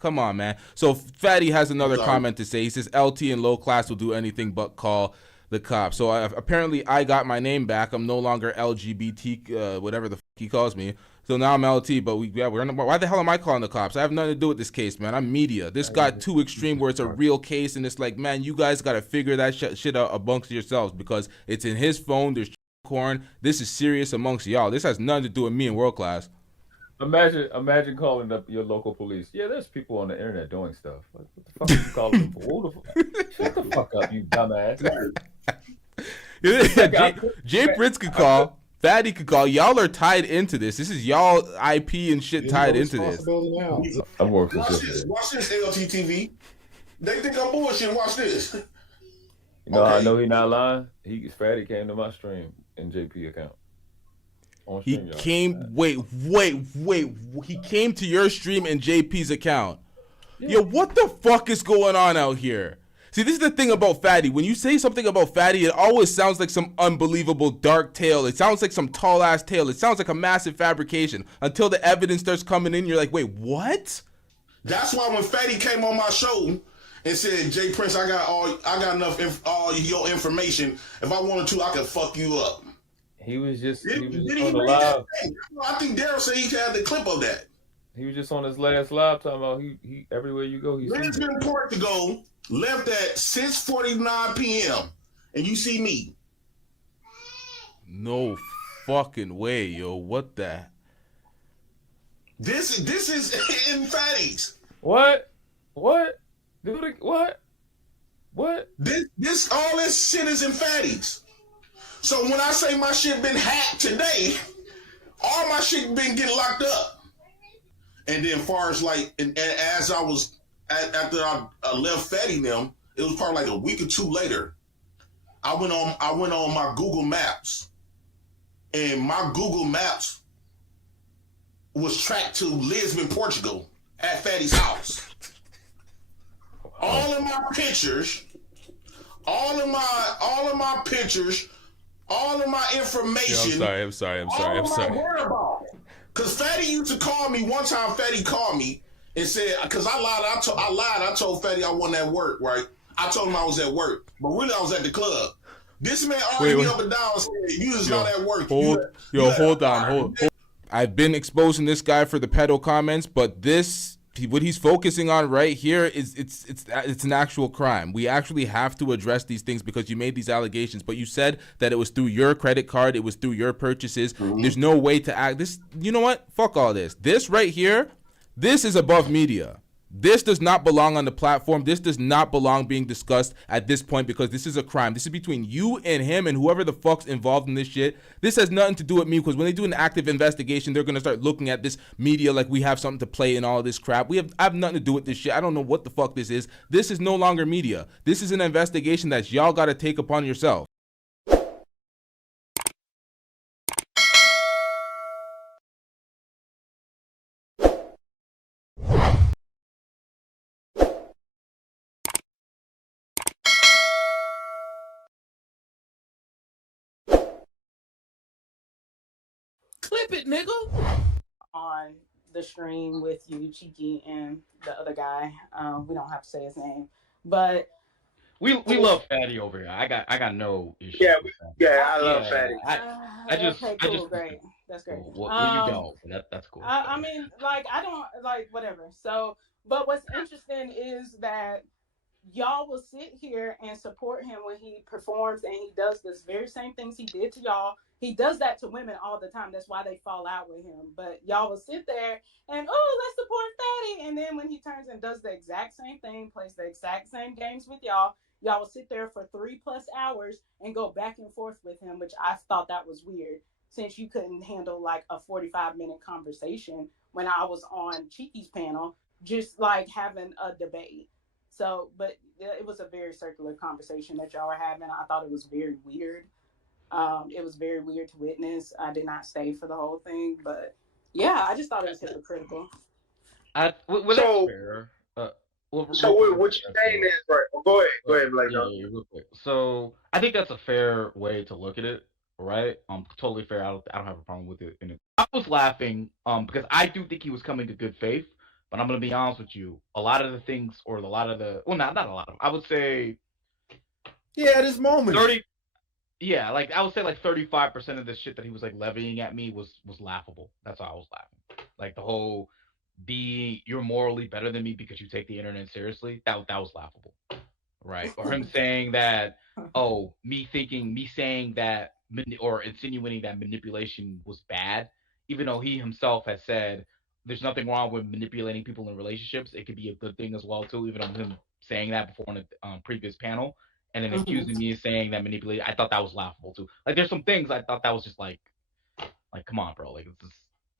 Come on, man. So Fatty has another comment to say. He says LT and low class will do anything but call the cops. So apparently I got my name back. I'm no longer LGBT, whatever the fuck he calls me. So now I'm LT, but why the hell am I calling the cops? I have nothing to do with this case, man. I'm media. This got too extreme where it's a real case, and it's like, man, you guys got to figure that shit out amongst yourselves because it's in his phone. There's corn. This is serious amongst y'all. This has nothing to do with me and world class. Imagine calling up your local police. Yeah, there's people on the internet doing stuff. What the fuck are you calling them for? Shut the fuck up, you dumbass. J Prince could call. Fatty could call. Y'all are tied into this. This is y'all IP and shit tied into this. I'm more Watch this, LTTV. They think I'm bullshit. Watch this. You know, I know he's not lying. Fatty came to my stream in JP account. He came. Wait. He came to your stream in JP's account. Yeah. Yo, what the fuck is going on out here? See, this is the thing about Fatty. When you say something about Fatty, it always sounds like some unbelievable dark tale. It sounds like some tall ass tale. It sounds like a massive fabrication. Until the evidence starts coming in, you're like, wait, what? That's why when Fatty came on my show and said, J Prince, I got enough all your information. If I wanted to, I could fuck you up. He was just on the live. I think Daryl said he had the clip of that. He was just on his last live talking about he everywhere you go, he's in Portugal, left at 6:49 p.m. and you see me. No fucking way, yo. What the? This is in Fatty's. What? Dude, what? This all this shit is in Fatty's. So when I say my shit been hacked today, all my shit been getting locked up. And then far as like, and as I was, after I left Fatty them, it was probably like a week or two later, I went on my Google Maps, and my Google Maps was tracked to Lisbon, Portugal, at Fatty's house. All of my pictures, all of my pictures, all of my information. Yeah, I'm sorry. Because Fatty used to call me one time. Fatty called me and said, because I lied. I told Fatty I wasn't at work, right? I told him I was at work, but really I was at the club. This man argued me up and down and said, you just not at work. Hold on. I've been exposing this guy for the pedo comments, but what he's focusing on right here is it's an actual crime. We actually have to address these things because you made these allegations, but you said that it was through your credit card, it was through your purchases. Mm-hmm. There's no way to act this. You know what? Fuck all this. This right here, this is above media. This does not belong on the platform. This does not belong being discussed at this point because this is a crime. This is between you and him and whoever the fuck's involved in this shit. This has nothing to do with me because when they do an active investigation, they're going to start looking at this media like we have something to play in all of this crap. I have nothing to do with this shit. I don't know what the fuck this is. This is no longer media. This is an investigation that y'all got to take upon yourself. Clip it, nigga. On the stream with you, Cheeky, and the other guy. We don't have to say his name, but we love Fatty over here. I got no issue. I love Fatty. Great. That's great. Well, you don't. That's cool. I mean, like, I don't like whatever. So, but what's interesting is that y'all will sit here and support him when he performs and he does this very same things he did to y'all. He does that to women all the time. That's why they fall out with him. But y'all will sit there and, let's support Fatty. And then when he turns and does the exact same thing, plays the exact same games with y'all will sit there for 3+ hours and go back and forth with him, which I thought that was weird since you couldn't handle like a 45-minute conversation when I was on Cheeky's panel, just like having a debate. So, but it was a very circular conversation that y'all were having. I thought it was very weird. It was very weird to witness. I did not stay for the whole thing, but yeah, I just thought it was hypocritical. Fair. So what you're saying is, right? Go ahead, Blake. Yeah, real quick. So I think that's a fair way to look at it, right? Totally fair. I don't have a problem with it. I was laughing because I do think he was coming to good faith, But I'm gonna be honest with you. A lot of the things, or a lot of the, well, not a lot of them. I would say Yeah, at this moment. 30. Yeah, like I would say like 35% of the shit that he was like levying at me was laughable. That's why I was laughing. Like the whole you're morally better than me because you take the internet seriously. That was laughable, right? Or him saying that, oh, me saying that, or insinuating that manipulation was bad, even though he himself has said there's nothing wrong with manipulating people in relationships. It could be a good thing as well too. Even though him saying that before on a previous panel, and then accusing me of saying that manipulated. I thought that was laughable too. Like there's some things I thought that was just like come on, bro. Like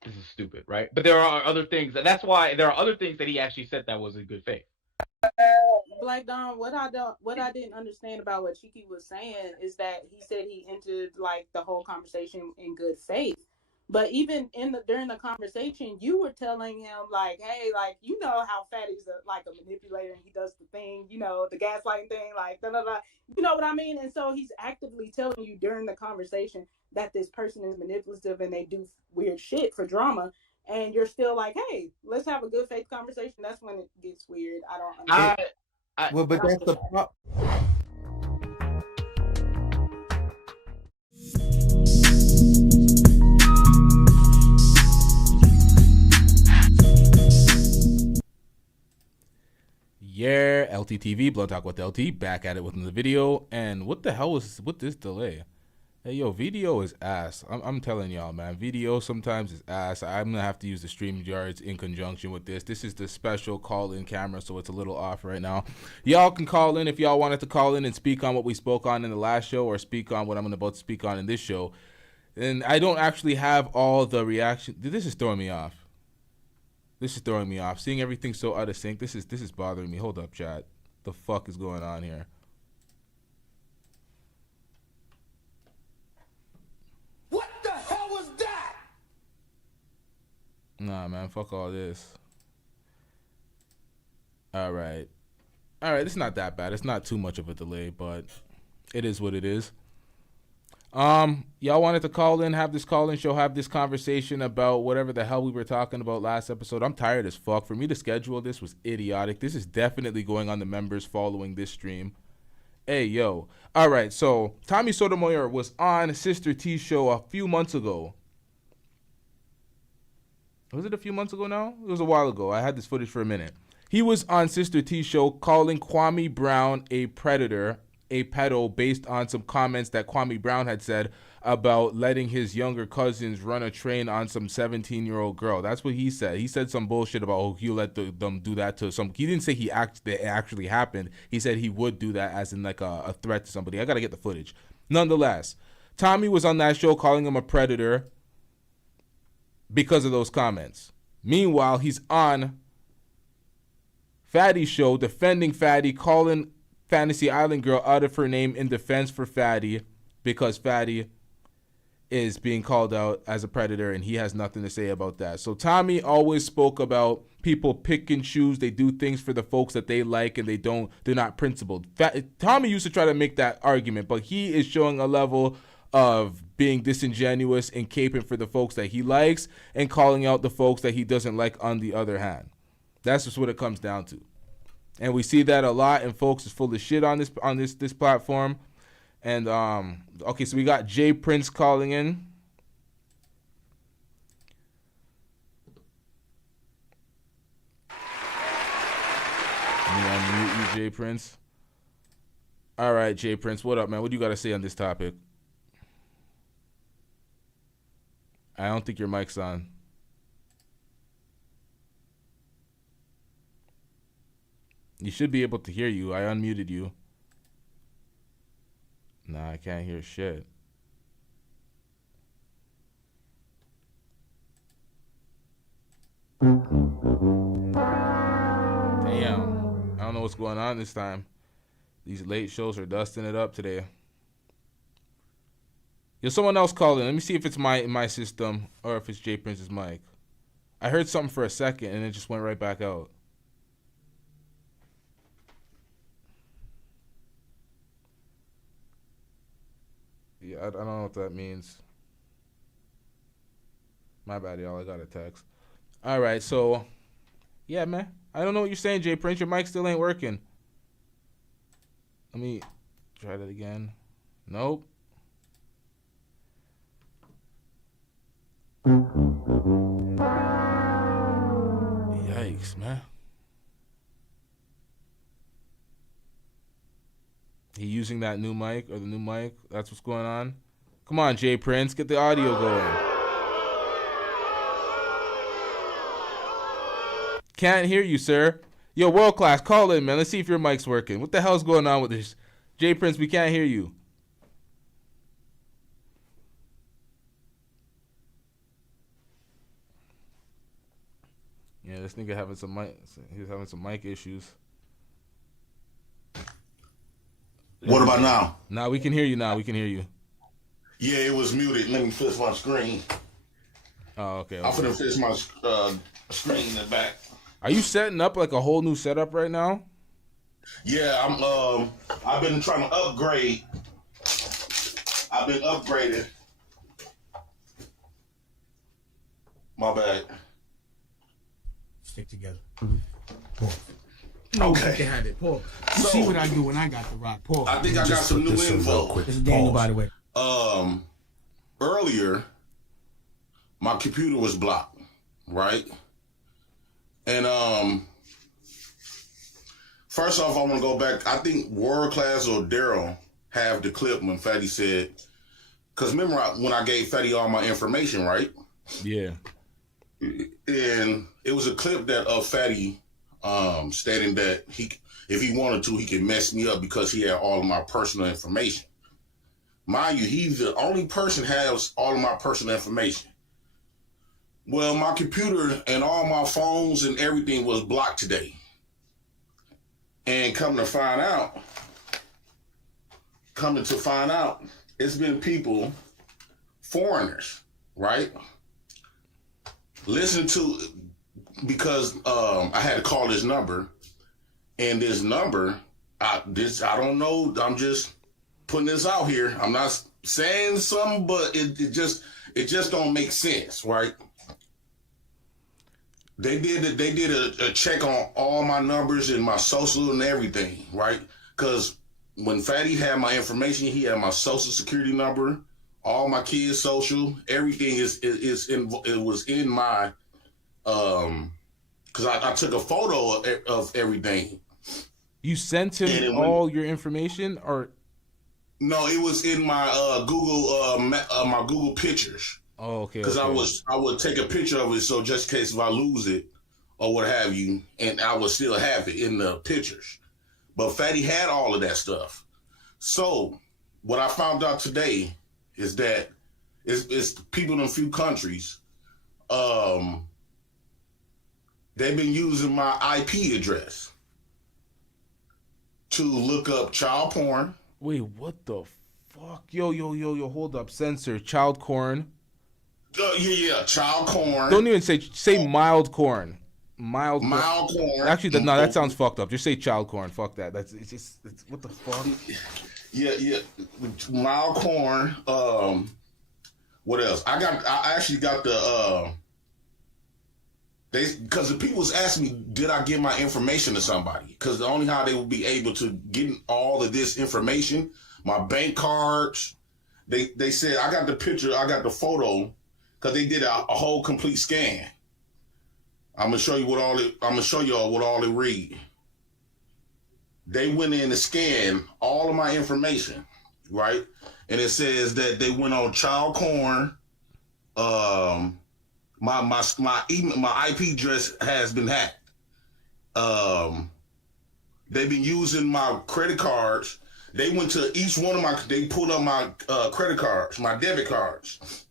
this is stupid, right? But there are other things, and that's why there are other things that he actually said that was in good faith. Black Don, what I didn't understand about what Chiki was saying is that he said he entered like the whole conversation in good faith. But even during the conversation, you were telling him like, hey, like, you know how Fatty's like a manipulator and he does the thing, you know, the gaslighting thing, like, da, da, da, you know what I mean? And so he's actively telling you during the conversation that this person is manipulative and they do weird shit for drama. And you're still like, hey, let's have a good faith conversation. That's when it gets weird. I don't understand. Well, but that's the problem. Yeah, LTTV, Blood Talk with LT, back at it with another video. And what the hell was with this delay? Hey, yo, video is ass. I'm telling y'all, man. Video sometimes is ass. I'm going to have to use the StreamYards in conjunction with this. This is the special call-in camera, so it's a little off right now. Y'all can call in if y'all wanted to call in and speak on what we spoke on in the last show or speak on what I'm about to speak on in this show. And I don't actually have all the reaction. This is throwing me off. This is throwing me off. Seeing everything so out of sync, this is bothering me. Hold up, chat. The fuck is going on here? Nah, man, fuck all this. All right, it's not that bad. It's not too much of a delay, but it is what it is. Y'all wanted to call in, have this call-in show, have this conversation about whatever the hell we were talking about last episode. I'm tired as fuck. For me to schedule this was idiotic. This is definitely going on the members following this stream. Hey, yo. All right, so Tommy Sotomayor was on Sister T's show a few months ago. Was it a few months ago now? It was a while ago. I had this footage for a minute. He was on Sister T's show calling Kwame Brown a predator, a pedo, based on some comments that Kwame Brown had said about letting his younger cousins run a train on some 17-year-old girl. That's what he said. He said some bullshit about, oh, he'll let them do that to some. He didn't say it actually happened. He said he would do that as in like a threat to somebody. I got to get the footage. Nonetheless, Tommy was on that show calling him a predator because of those comments. Meanwhile, he's on Fatty's show defending Fatty, calling Fantasy Island Girl out of her name in defense for Fatty because Fatty is being called out as a predator and he has nothing to say about that. So Tommy always spoke about people pick and choose. They do things for the folks that they like and they're not principled. Tommy used to try to make that argument, but he is showing a level of being disingenuous and caping for the folks that he likes and calling out the folks that he doesn't like on the other hand. That's just what it comes down to. And we see that a lot, and folks is full of shit on this platform. And okay, so we got J Prince calling in. Let me unmute you, J Prince. All right, J Prince, what up, man? What do you got to say on this topic? I don't think your mic's on. You should be able to hear you. I unmuted you. Nah, I can't hear shit. Damn. I don't know what's going on this time. These late shows are dusting it up today. Yo, someone else called in. Let me see if it's my system or if it's J Prince's mic. I heard something for a second and it just went right back out. Yeah, I don't know what that means. My bad, y'all. I got a text. All right, so Yeah, man. I don't know what you're saying, J Prince. Your mic still ain't working. Let me try that again. Nope. Yikes, man. He using that new mic or the new mic? That's what's going on? Come on, J Prince. Get the audio going. Can't hear you, sir. Yo, World Class, call in, man. Let's see if your mic's working. What the hell's going on with this? J Prince, we can't hear you. Yeah, this nigga having some mic. He's having some mic issues. What about now? Nah, we can hear you now. We can hear you. Yeah, it was muted. Let me fix my screen. Oh, okay. I'm finna fix my screen in the back. Are you setting up like a whole new setup right now? Yeah, I've been trying to upgrade. I've been upgraded. My bad. Stick together. No, okay. You can have it. Paul. You So, see what I do when I got the rock. Paul. I think I got some new info. This is Daniel, by the way. Earlier, my computer was blocked, right? And first off, I want to go back. I think World Class or Daryl have the clip when Fatty said, because remember when I gave Fatty all my information, right? Yeah. And it was a clip that of Fatty stating that if he wanted to, he could mess me up because he had all of my personal information. Mind you, he's the only person has all of my personal information. Well, my computer and all my phones and everything was blocked today. And coming to find out, it's been people, foreigners, right? Listen to, because I had to call this number, and this number, I don't know, I'm just putting this out here. I'm not saying something, but it just don't make sense, right? They did a check on all my numbers and my social and everything, right? Because when Fatty had my information, he had my social security number, all my kids' social, everything it was in my because I took a photo of everything. You sent him all your information, or no? It was in my Google my Google pictures. Oh, okay. Because I would take a picture of it, so just in case if I lose it or what have you, and I would still have it in the pictures. But Fatty had all of that stuff. So what I found out today is that it's people in a few countries. They've been using my IP address to look up child porn. Wait, what the fuck? Yo, hold up. Censor child corn. Yeah, child corn. Don't even say mild corn. Mild corn. Actually, no, that sounds fucked up. Just say child corn. Fuck that. It's what the fuck? Yeah. Mild corn. What else? I actually got the because the people was asking me, did I give my information to somebody? Because the only how they would be able to get all of this information, my bank cards. They said I got the picture, I got the photo, because they did a whole complete scan. I'm gonna show y'all what all it read. They went in and scanned all of my information, right? And it says that they went on child corn. My IP address has been hacked. They've been using my credit cards. They went to each one of they pulled up my credit cards, my debit cards.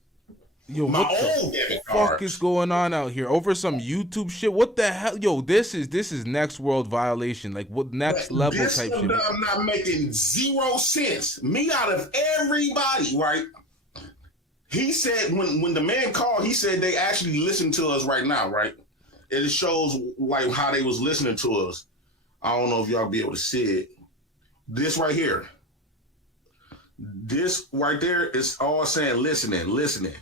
Yo, my what old the debit fuck cards. is going on out here over some YouTube shit? What the hell? Yo, this is next world violation. Like, what next level This type shit? I'm not making zero sense. Me out of everybody, right? He said when the man called, he said they actually listen to us right now, right? It shows like how they was listening to us. I don't know if y'all be able to see it. This right here. This right there is all saying listening.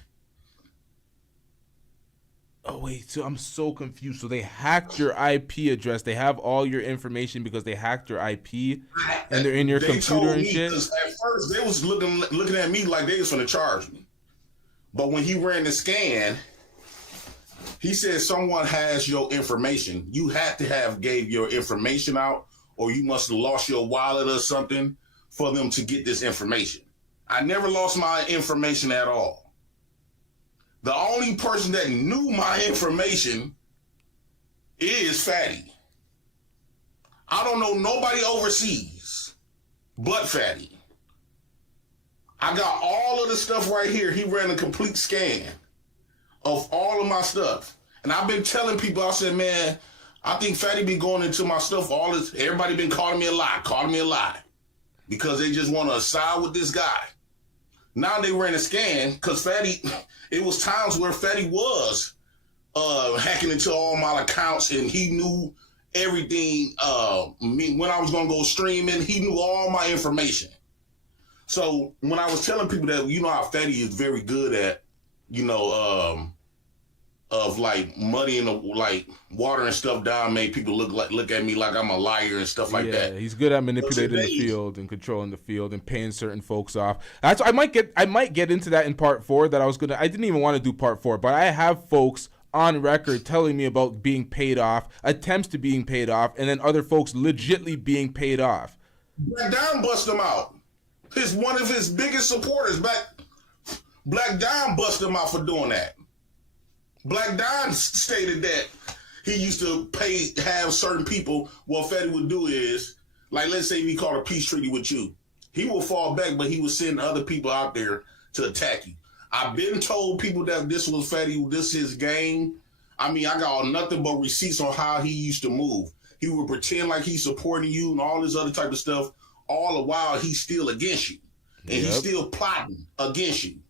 Oh wait, so I'm so confused. So they hacked your IP address. They have all your information because they hacked your IP, and they're in your computer and shit. At first, they was looking at me like they was gonna charge me. But when he ran the scan, he said someone has your information. You had to have gave your information out, or you must have lost your wallet or something for them to get this information. I never lost my information at all. The only person that knew my information is Fatty. I don't know nobody overseas but Fatty. I got all of the stuff right here. He ran a complete scan of all of my stuff. And I've been telling people, I said, man, I think Fatty be going into my stuff. Everybody been calling me a lie, because they just want to side with this guy. Now they ran a scan because Fatty, it was times where Fatty was hacking into all my accounts, and he knew everything. When I was going to go streaming, he knew all my information. So when I was telling people that, you know how Fatty is very good at, of like money and like watering stuff down, make people look at me like I'm a liar and stuff like that. He's good at manipulating the field and controlling the field and paying certain folks off. That's I might get into that in part 4. I didn't even want to do part 4, but I have folks on record telling me about being paid off, attempts to being paid off, and then other folks legitly being paid off. Black Dime bust him out. One of his biggest supporters, Black Dime bust him out for doing that. Black Don stated that he used to have certain people. What Fatty would do is, like, let's say he called a peace treaty with you. He will fall back, but he would send other people out there to attack you. I've been told people that this was Fatty, this is his game. I mean, I got nothing but receipts on how he used to move. He would pretend like he's supporting you and all this other type of stuff, all the while he's still against you. And he's still plotting against you.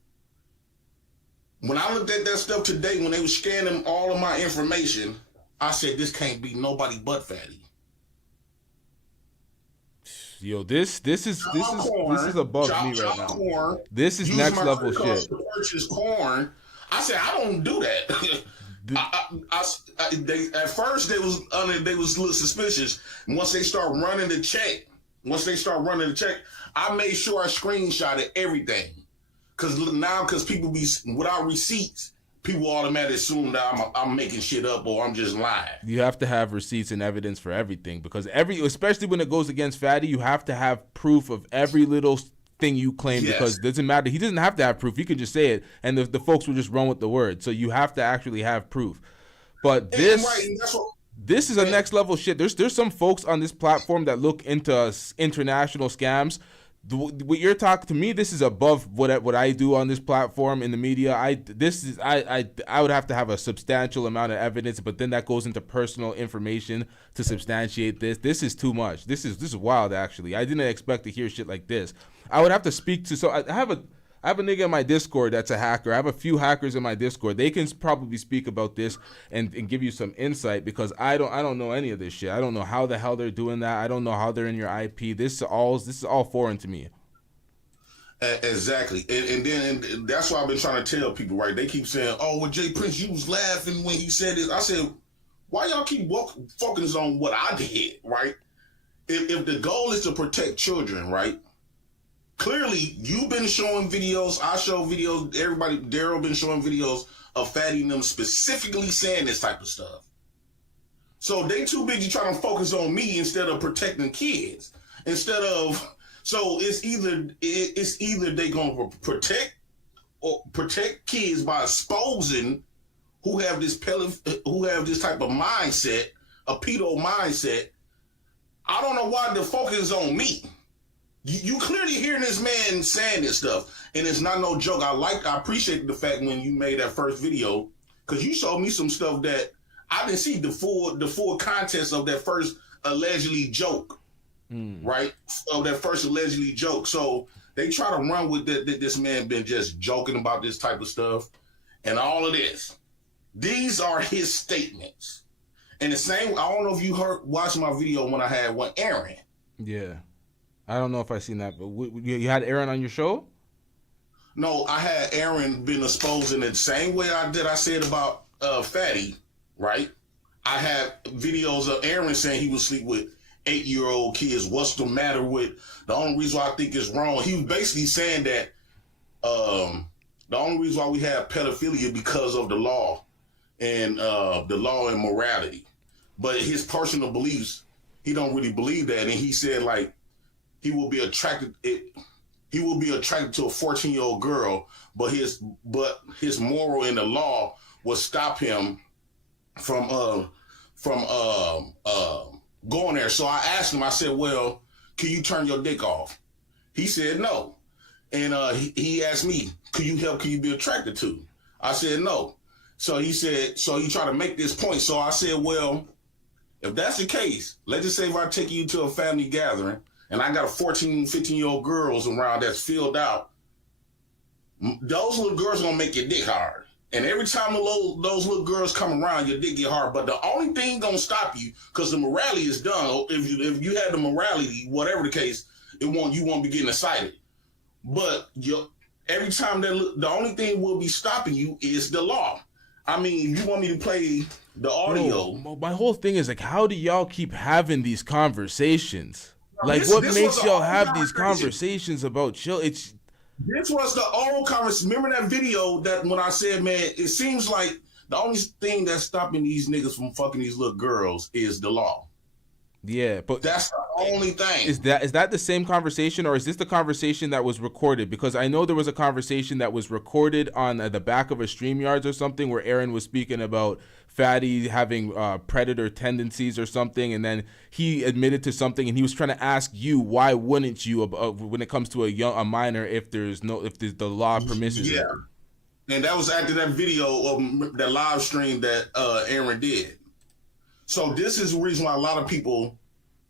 When I looked at that stuff today, when they were scanning all of my information, I said, this can't be nobody but Fatty. Yo, this is above me right now. Corn, this is next level shit. To purchase corn. I said, I don't do that. At first they was a little suspicious. Once they start running the check, I made sure I screenshotted everything. Because people be without receipts, people automatically assume that I'm making shit up or I'm just lying. You have to have receipts and evidence for everything, because especially when it goes against Fatty, you have to have proof of every little thing you claim. Yes. Because it doesn't matter. He doesn't have to have proof. He can just say it, and the folks will just run with the word. So you have to actually have proof. But this is a next level shit. There's some folks on this platform that look into international scams. What you're talking to me, this is above what I do on this platform in the media. I would have to have a substantial amount of evidence, but then that goes into personal information to substantiate this. This is too much. This is wild. Actually, I didn't expect to hear shit like this. I would have to speak to. So I have a nigga in my Discord that's a hacker. I have a few hackers in my Discord. They can probably speak about this and give you some insight, because I don't know any of this shit. I don't know how the hell they're doing that. I don't know how they're in your IP. This is all foreign to me. Exactly. And that's why I've been trying to tell people, right? They keep saying, oh, well, J Prince, you was laughing when he said this. I said, why y'all keep focusing on what I did, right? If the goal is to protect children, right? Clearly, you've been showing videos. I show videos. Everybody, Daryl been showing videos of Fatty and them specifically saying this type of stuff. So they too busy trying to focus on me instead of protecting kids. So it's either they gonna protect kids by exposing who have this type of mindset, a pedo mindset. I don't know why the focus is on me. You clearly hearing this man saying this stuff, and it's not no joke. I appreciate the fact when you made that first video, because you showed me some stuff that I didn't see the full context of that first allegedly joke, right? Of that first allegedly joke. So they try to run with that this man been just joking about this type of stuff and all of this. These are his statements. And the same, I don't know if you watched my video when I had one Aaron. Yeah. I don't know if I seen that, but you had Aaron on your show? No, I had Aaron been exposing it the same way I said about Fatty, right? I have videos of Aaron saying he would sleep with 8-year-old kids. What's the matter with? The only reason why I think it's wrong, he was basically saying that the only reason why we have pedophilia because of the law and morality. But his personal beliefs, he don't really believe that. And he said like he will be attracted to a 14-year-old girl, but his moral in the law will stop him from going there. So I asked him, I said, well, can you turn your dick off? He said no. And he asked me, can you be attracted to? I said no. So he said, so he tried to make this point. So I said, well, if that's the case, let's just say if I take you to a family gathering and I got a 14, 15-year-old girls around that's filled out, those little girls are going to make your dick hard. And every time those little girls come around, your dick get hard. But the only thing going to stop you, because the morality is done, if you had the morality, whatever the case, you won't be getting excited. But every time the only thing will be stopping you is the law. I mean, if you want me to play the audio. Bro, my whole thing is like, how do y'all keep having these conversations? Like, what makes y'all have these conversations about chill? This was the old conversation. Remember that video that when I said, man, it seems like the only thing that's stopping these niggas from fucking these little girls is the law. Yeah, but that's the only thing. Is that the same conversation, or is this the conversation that was recorded? Because I know there was a conversation that was recorded on the back of a StreamYards or something where Aaron was speaking about Fatty having predator tendencies or something, and then he admitted to something, and he was trying to ask you, why wouldn't you, when it comes to a minor, if the law permits it? Yeah, and that was after that video of that live stream that Aaron did. So this is the reason why a lot of people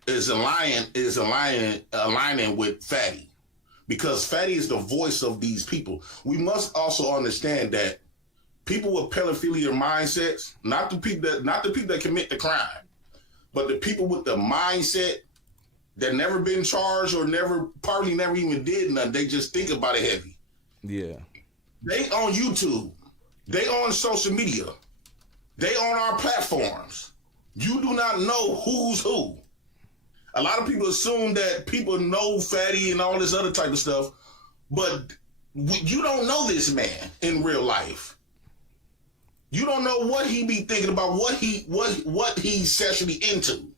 is aligning with Fatty, because Fatty is the voice of these people. We must also understand that people with pedophilia mindsets, not the people that commit the crime, but the people with the mindset that never been charged or probably never even did nothing. They just think about it heavy. Yeah. They on YouTube. They on social media. They on our platforms. You do not know who's who. A lot of people assume that people know Fatty and all this other type of stuff, but you don't know this man in real life. You don't know what he be thinking about, what he's sexually into,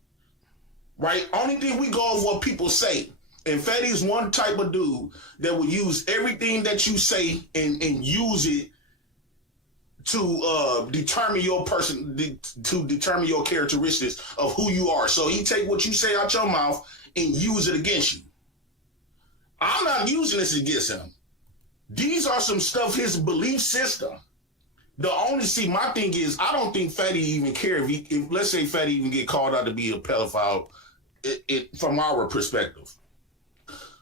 right? Only thing we go off what people say. And Fatty is one type of dude that will use everything that you say and use it to determine your person, to determine your characteristics of who you are. So he take what you say out your mouth and use it against you. I'm not using this against him. These are some stuff, his belief system. My thing is, I don't think Fatty even care if let's say Fatty even get called out to be a pedophile, from our perspective.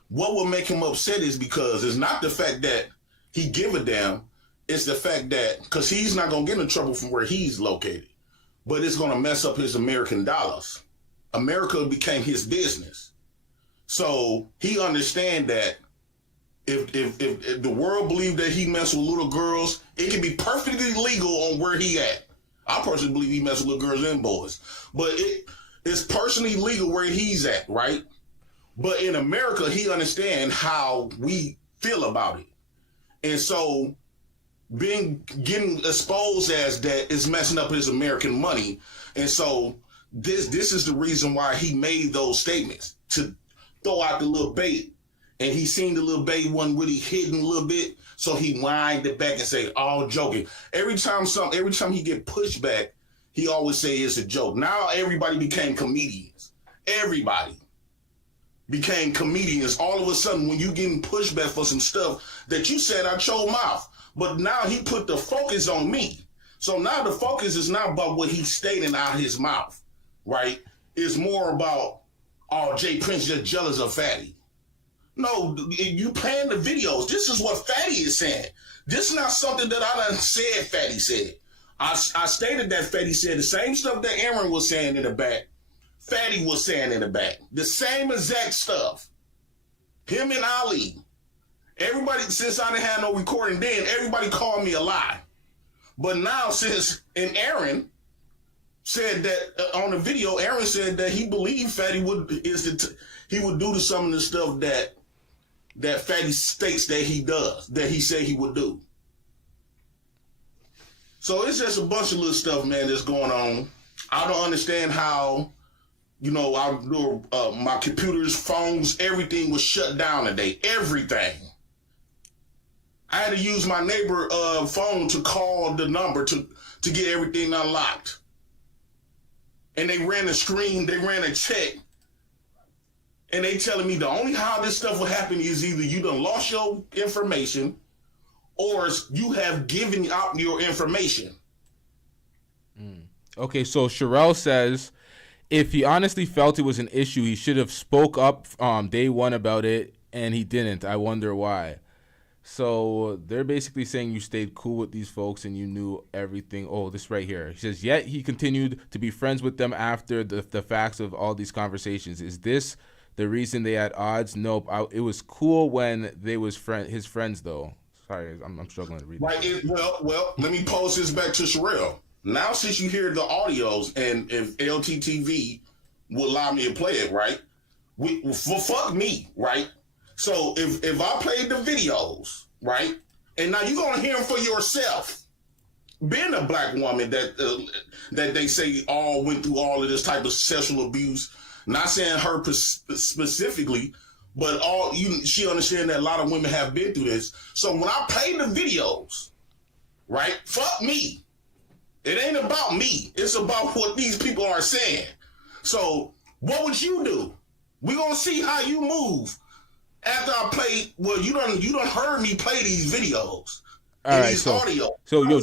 What will make him upset is because it's not the fact that he give a damn, it's the fact that, because he's not going to get in trouble from where he's located, but it's going to mess up his American dollars. America became his business. So he understand that if the world believe that he mess with little girls, it can be perfectly legal on where he at. I personally believe he mess with little girls and boys, but it's personally legal where he's at, right? But in America, he understand how we feel about it. And so getting exposed as that is messing up his American money. And so this is the reason why he made those statements, to throw out the little bait. And he seen the little bait wasn't really hidden a little bit, so he wind it back and say, all joking. Every time he get pushed back, he always say it's a joke. Now everybody became comedians. Everybody became comedians all of a sudden when you getting pushed back for some stuff that you said out your mouth. But now he put the focus on me. So now the focus is not about what he's stating out his mouth, right? It's more about, oh, J Prince just jealous of Fatty. No, you playing the videos. This is what Fatty is saying. This is not something that I done said Fatty said. I stated that Fatty said the same stuff that Aaron was saying in the back. Fatty was saying in the back. The same exact stuff. Him and Ali. Everybody, since I didn't have no recording then, everybody called me a lie. But now since, and Aaron said that on the video, Aaron said that he believed Fatty he would do some of the stuff that Fatty states that he does, that he said he would do. So it's just a bunch of little stuff, man, that's going on. I don't understand how, my computers, phones, everything was shut down today. Everything. I had to use my neighbor phone to call the number to get everything unlocked. And they ran a screen, they ran a check. And they telling me the only how this stuff will happen is either you done lost your information or you have given out your information. Okay, so Sherelle says if he honestly felt it was an issue, he should have spoke up day one about it, and he didn't. I wonder why. So they're basically saying you stayed cool with these folks and you knew everything. Oh, this right here. He says, yet he continued to be friends with them after the facts of all these conversations. Is this the reason they had odds? Nope. It was cool when they was his friends, though. Sorry, I'm struggling to read this. Well, let me pose this back to Sherelle. Now, since you hear the audios, and if LTTV would allow me to play it, right? Fuck me, right? So if I played the videos, right, and now you're gonna hear them for yourself. Being a black woman that they say all went through all of this type of sexual abuse, not saying her specifically, but she understands that a lot of women have been through this. So when I play the videos, right, fuck me. It ain't about me. It's about what these people are saying. So what would you do? We're gonna see how you move. After I play, well, you done heard me play these videos. All right, so yo,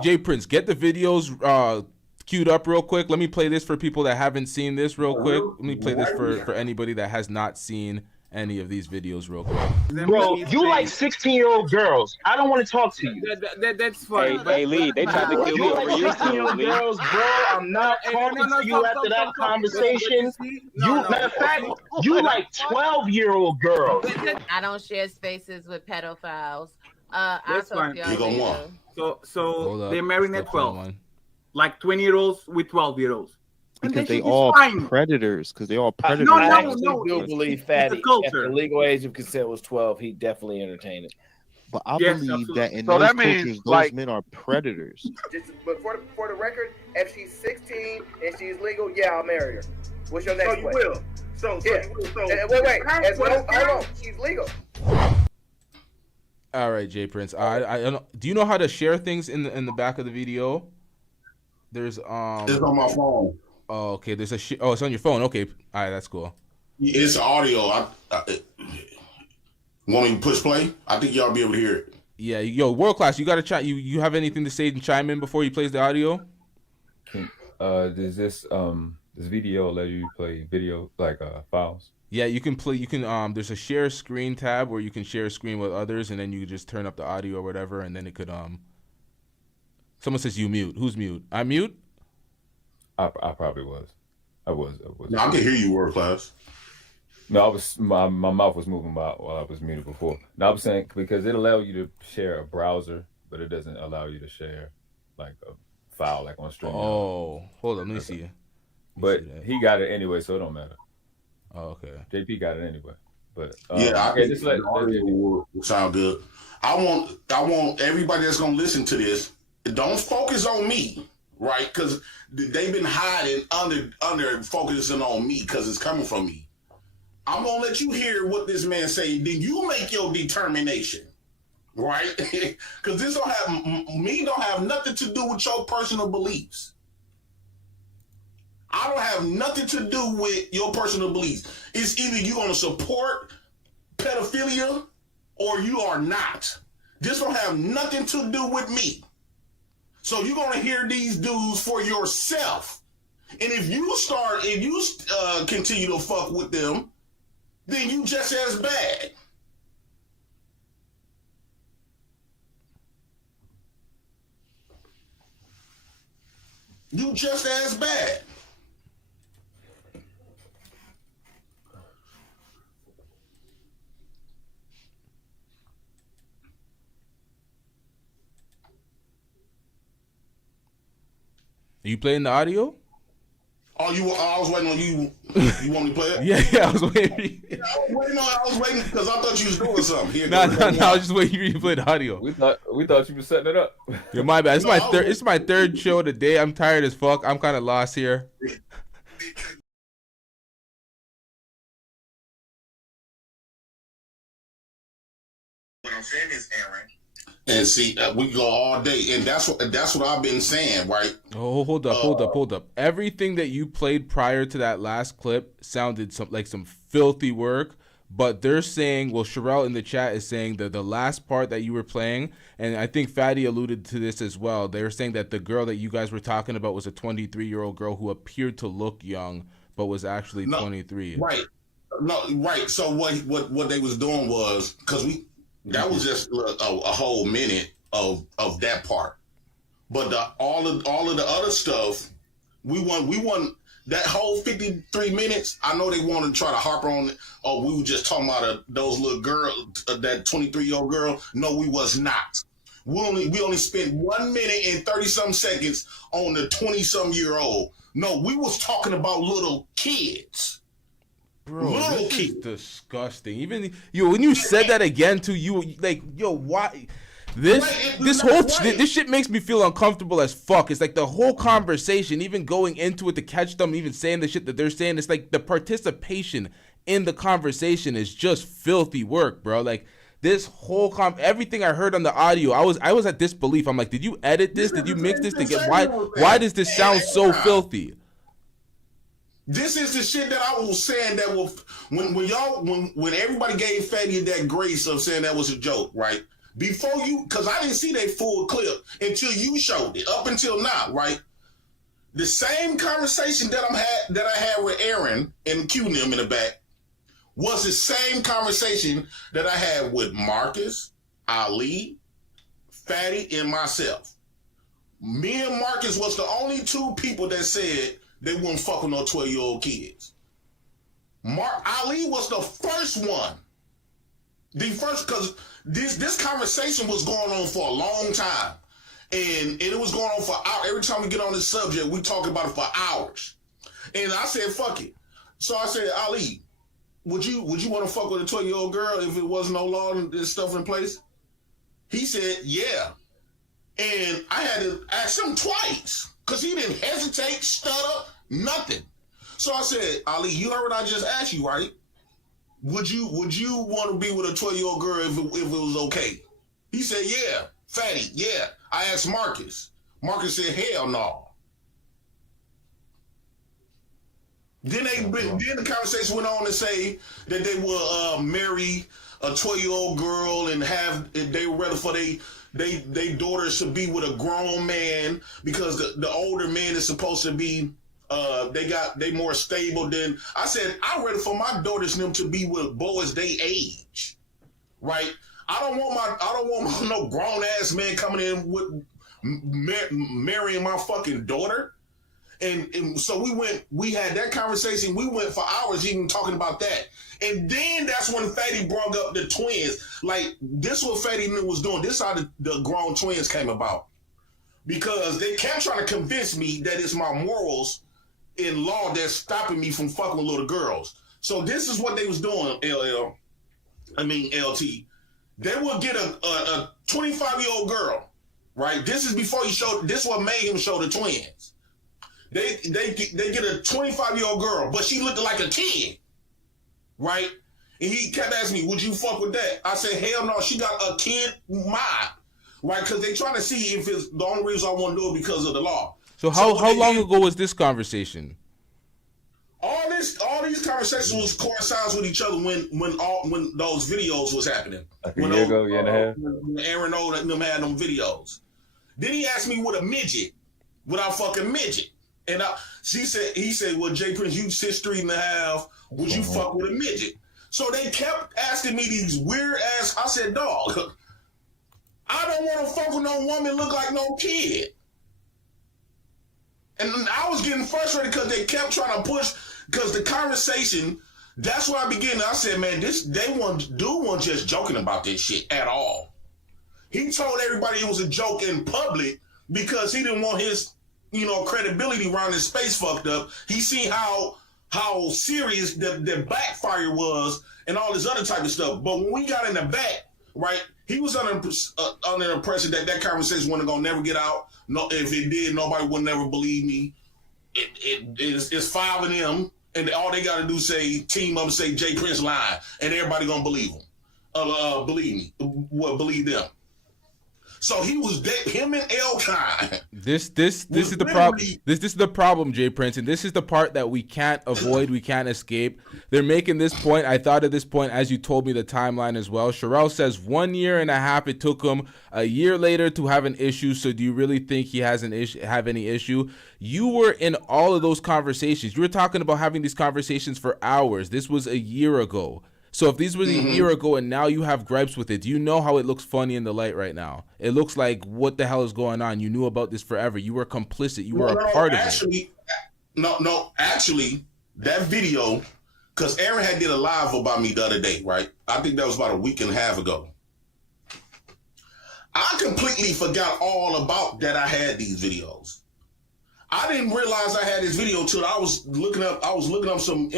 J Prince, get the videos queued up real quick. Let me play this for people that haven't seen this real quick. Let me play this for anybody that has not seen any of these videos real quick. Bro, you like 16-year-old girls. I don't want to talk to you. That's fine. Hey, Lee, they tried to kill me over you. 16-year-old girls, bro. I'm not talking to you after that conversation. Matter of fact, you like 12-year-old girls. I don't share spaces with pedophiles. That's fine. So they're marrying at 12. Like 20-year-olds with 12-year-olds. Because they all predators. Because they all predators. I do believe Fatty, if the legal age of consent was 12, he definitely entertained it. But I believe that in those cultures, those men are predators. But for the record, if she's 16 and she's legal, yeah, I'll marry her. What's your next question? You will. So wait. Hold on. She's legal. All right, J Prince. I do you know how to share things in the back of the video? There's It's on my phone. Oh, okay. There's it's on your phone. Okay. All right, that's cool. It's audio. Want me to push play? I think y'all be able to hear it. Yeah, yo, World Class, you got to chat. You have anything to say and chime in before he plays the audio? Does this video let you play video like files? Yeah, you can play. You can there's a share screen tab where you can share a screen with others, and then you just turn up the audio or whatever, and then it could Someone says you mute. Who's mute? I mute. I probably was. I was. No, I can hear you, World Class. No, I was. My mouth was moving while I was muted before. No, I was saying because it allows you to share a browser, but it doesn't allow you to share like a file like on stream. Oh, hold on, let me see. But he got it anyway, so it don't matter. Oh, okay. JP got it anyway. But yeah, okay, just let will sound good. I want everybody that's gonna listen to this. Don't focus on me. Right, because they've been hiding under focusing on me because it's coming from me. I'm gonna let you hear what this man say. Then you make your determination, right? Because this don't have nothing to do with your personal beliefs. I don't have nothing to do with your personal beliefs. It's either you're gonna support pedophilia or you are not. This don't have nothing to do with me. So you're gonna hear these dudes for yourself, and if you continue to fuck with them, then you just as bad. You just as bad. you playing the audio? Oh, I was waiting on you. You want me to play it? Yeah, I was waiting. I was waiting because I thought you was doing something. Here, no, I was just waiting for you to play the audio. We thought you were setting it up. Yeah, my bad. It's my third show today. I'm tired as fuck. I'm kind of lost here. What I'm saying is, Aaron. And see, we go all day, and that's what I've been saying, right? Oh, hold up. Everything that you played prior to that last clip sounded like some filthy work, but they're saying, well, Sherelle in the chat is saying that the last part that you were playing, and I think Fatty alluded to this as well, they were saying that the girl that you guys were talking about was a 23-year-old girl who appeared to look young, but was actually 23. Right. No, right. So what they was doing was, because that was just a whole minute of that part, but all of the other stuff, we won that whole 53 minutes. I know they want to try to harp on it. Oh, we were just talking about those little girls, that 23-year-old girl. No, we was not. We only spent 1 minute and 30-something seconds on the 20-some-year-old. No, we was talking about little kids. Bro, this is disgusting. Even when you said that again to you, like, yo, why? This shit makes me feel uncomfortable as fuck. It's like the whole conversation, even going into it to catch them, even saying the shit that they're saying. It's like the participation in the conversation is just filthy work, bro. Like this whole everything I heard on the audio, I was at disbelief. I'm like, did you edit this? Did you mix this together? Why does this sound so filthy? This is the shit that I was saying that when everybody gave Fatty that grace of saying that was a joke, right? Before you, because I didn't see that full clip until you showed it. Up until now, right? The same conversation that I had with Aaron and Q and them in the back was the same conversation that I had with Marcus, Ali, Fatty, and myself. Me and Marcus was the only two people that said they wouldn't fuck with no 12-year-old kids. Ali was the first one. The first, because this conversation was going on for a long time. And it was going on for hours. Every time we get on this subject, we talk about it for hours. And I said, fuck it. So I said, Ali, would you want to fuck with a 12-year-old girl if it wasn't no law and stuff in place? He said, yeah. And I had to ask him twice. Because he didn't hesitate, stutter, nothing. So I said, Ali, you heard what I just asked you, right? Would you want to be with a 12-year-old girl if it was okay? He said, yeah. Fatty, yeah. I asked Marcus. Marcus said, hell no. Then the conversation went on to say that they will marry a 12-year-old girl and they were rather for they daughters should be with a grown man because the older man is supposed to be they more stable than. I said I'd rather for my daughters and them to be with boys they age, right? I don't want no grown ass man coming in with marrying my fucking daughter. And so we had that conversation. We went for hours even talking about that. And then that's when Fatty brought up the twins. Like, this what Fatty was doing. This how the grown twins came about. Because they kept trying to convince me that it's my morals in law that's stopping me from fucking with little girls. So this is what they was doing, LT. They would get a 25-year-old girl, right? This is before he showed, this what made him show the twins. They get a 25-year-old girl, but she looked like a kid, right? And he kept asking me, would you fuck with that? I said, hell no, she got a kid mind, right? Because they trying to see if it's the only reason I want to do it because of the law. So how long ago was this conversation? All these conversations coincides with each other when those videos was happening. Like a year ago, year and a half. When Aaron O and them had them videos. Then he asked me with a midget, without fucking midget. And he said, well, J Prince, you 6'3.5", would you fuck with a midget? So they kept asking me these weird ass. I said, dog, I don't want to fuck with no woman look like no kid. And I was getting frustrated because they kept trying to push, because the conversation, that's where I began. I said, man, dude wasn't just joking about this shit at all. He told everybody it was a joke in public because he didn't want his credibility around his space fucked up. He seen how serious the backfire was and all this other type of stuff. But when we got in the back, right, he was under the impression that conversation wasn't gonna never get out. No, if it did, nobody would never believe me. It's 5 of them, and all they gotta do is say team up and say J Prince lying, and everybody gonna believe him. Believe me, believe them. So he was him and Elkind. This is the problem. This is the problem, J Prince, and this is the part that we can't avoid. We can't escape. They're making this point. I thought of this point as you told me the timeline as well. Sherelle says 1 year and a half. It took him a year later to have an issue. So do you really think he has an issue? Have any issue? You were in all of those conversations. You were talking about having these conversations for hours. This was a year ago. So if these was a year ago and now you have gripes with it, do you know how it looks funny in the light right now? It looks like, what the hell is going on? You knew about this forever. You were complicit. You were a part of it. Actually, that video, because Aaron had did a live about me the other day, right? I think that was about a week and a half ago. I completely forgot all about that I had these videos. I didn't realize I had this video till I was looking up some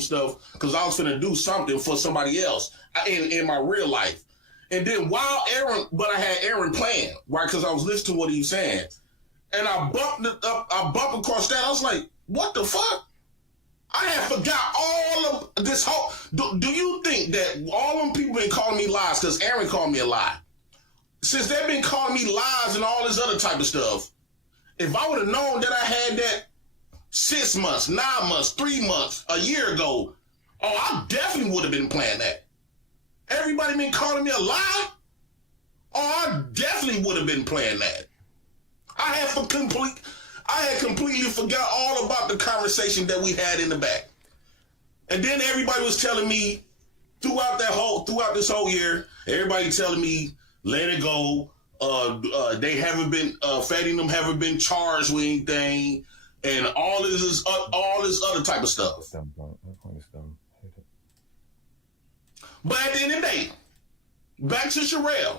stuff because I was gonna do something for somebody else in my real life. And then I had Aaron playing, right? Because I was listening to what he was saying. And I bumped across that. I was like, what the fuck? I had forgot all of this whole do you think that all them people been calling me lies because Aaron called me a lie? Since they've been calling me lies and all this other type of stuff, if I would have known that I had that 6 months, 9 months, 3 months, a year ago, I definitely would have been playing that. Everybody been calling me a lie? I definitely would have been playing that. I had completely forgot all about the conversation that we had in the back. And then everybody was telling me throughout this whole year, everybody telling me, let it go. They haven't been Fatty and them haven't been charged with anything, and all this other type of stuff. But at the end of the day, back to Sherelle.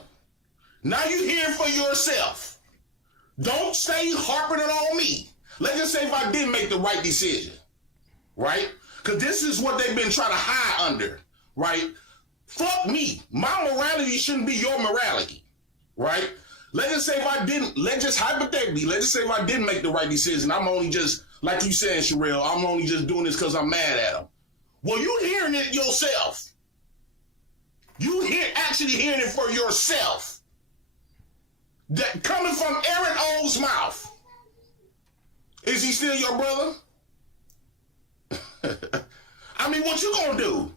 Now you hear for yourself. Don't stay harping it on me. Let's just say if I didn't make the right decision, right? Because this is what they've been trying to hide under, right? Fuck me. My morality shouldn't be your morality. Right? Let's just say if I didn't make the right decision, I'm only just, like you said, Sherelle, I'm only just doing this because I'm mad at him. Well, you hearing it yourself. Actually hearing it for yourself. That coming from Aaron O's mouth. Is he still your brother? I mean, what you gonna do?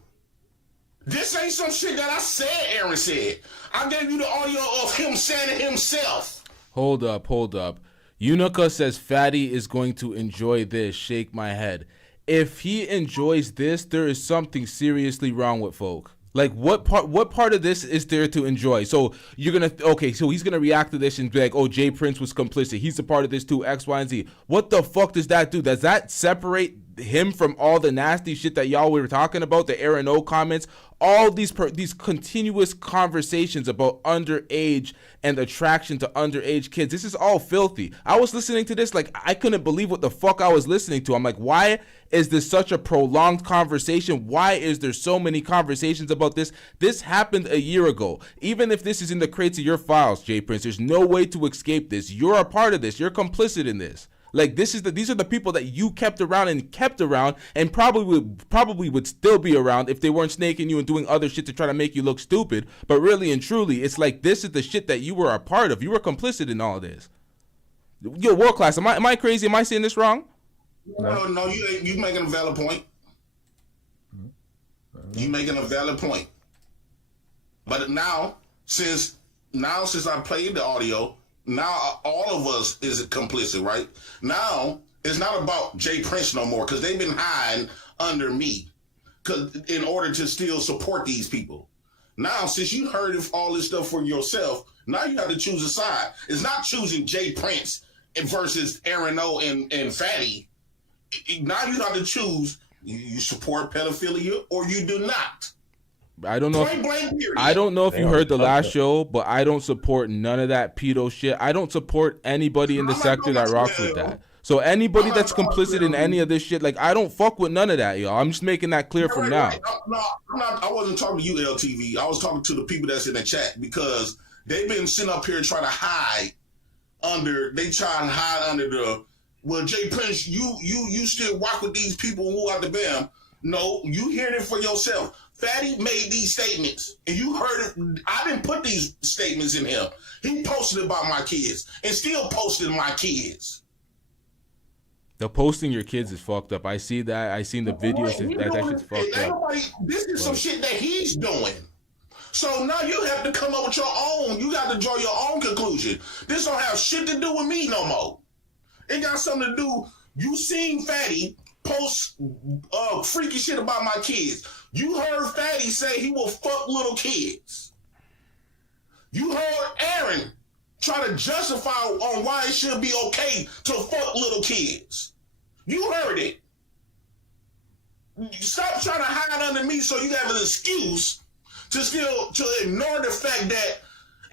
This ain't some shit that I said Aaron said. I gave you the audio of him saying it himself. Hold up. Unica says Fatty is going to enjoy this. Shake my head. If he enjoys this, there is something seriously wrong with folk. Like, what part of this is there to enjoy? So so he's gonna react to this and be like, oh, J Prince was complicit. He's a part of this too, X, Y, and Z. What the fuck does that do? Does that separate him from all the nasty shit that y'all were talking about, the Aaron O comments, all these continuous conversations about underage and attraction to underage kids? This is all filthy. I was listening to this like I couldn't believe what the fuck I was listening to. I'm like, why is this such a prolonged conversation? Why is there so many conversations about this? This happened a year ago. Even if this is in the crates of your files, J Prince, there's no way to escape this. You're a part of this. You're complicit in this. Like, these are the people that you kept around and probably would still be around if they weren't snaking you and doing other shit to try to make you look stupid. But really and truly, it's like, this is the shit that you were a part of. You were complicit in all of this. Yo, World Class, am I crazy? Am I saying this wrong? No, you making a valid point. You making a valid point. But now, since I played the audio, now all of us is complicit, right? Now it's not about J Prince no more because they've been hiding under me, in order to still support these people. Now, since you heard of all this stuff for yourself, now you have to choose a side. It's not choosing J Prince versus Aaron O and Fatty. Now you have to choose. You support pedophilia or you do not. I don't know. I don't know if you heard the last show, but I don't support none of that pedo shit. I don't support anybody in the sector that rocks with that. So anybody that's complicit in any of this shit, like, I don't fuck with none of that, y'all. I'm just making that clear from now. I wasn't talking to you, LTV. I was talking to the people that's in the chat, because they've been sitting up here trying to hide under the, well, J Prince, you still rock with these people who are the BAM. No, you hearing it for yourself. Fatty made these statements, and you heard it. I didn't put these statements in him. He posted about my kids, and still posted my kids. The posting your kids is fucked up. I see that. I seen the videos. That shit's fucked up. This is some shit that he's doing. So now you have to come up with your own. You got to draw your own conclusion. This don't have shit to do with me no more. It got something to do. You seen Fatty post freaky shit about my kids. You heard Fatty say he will fuck little kids. You heard Aaron try to justify on why it should be okay to fuck little kids. You heard it. Stop trying to hide under me so you have an excuse to ignore the fact that,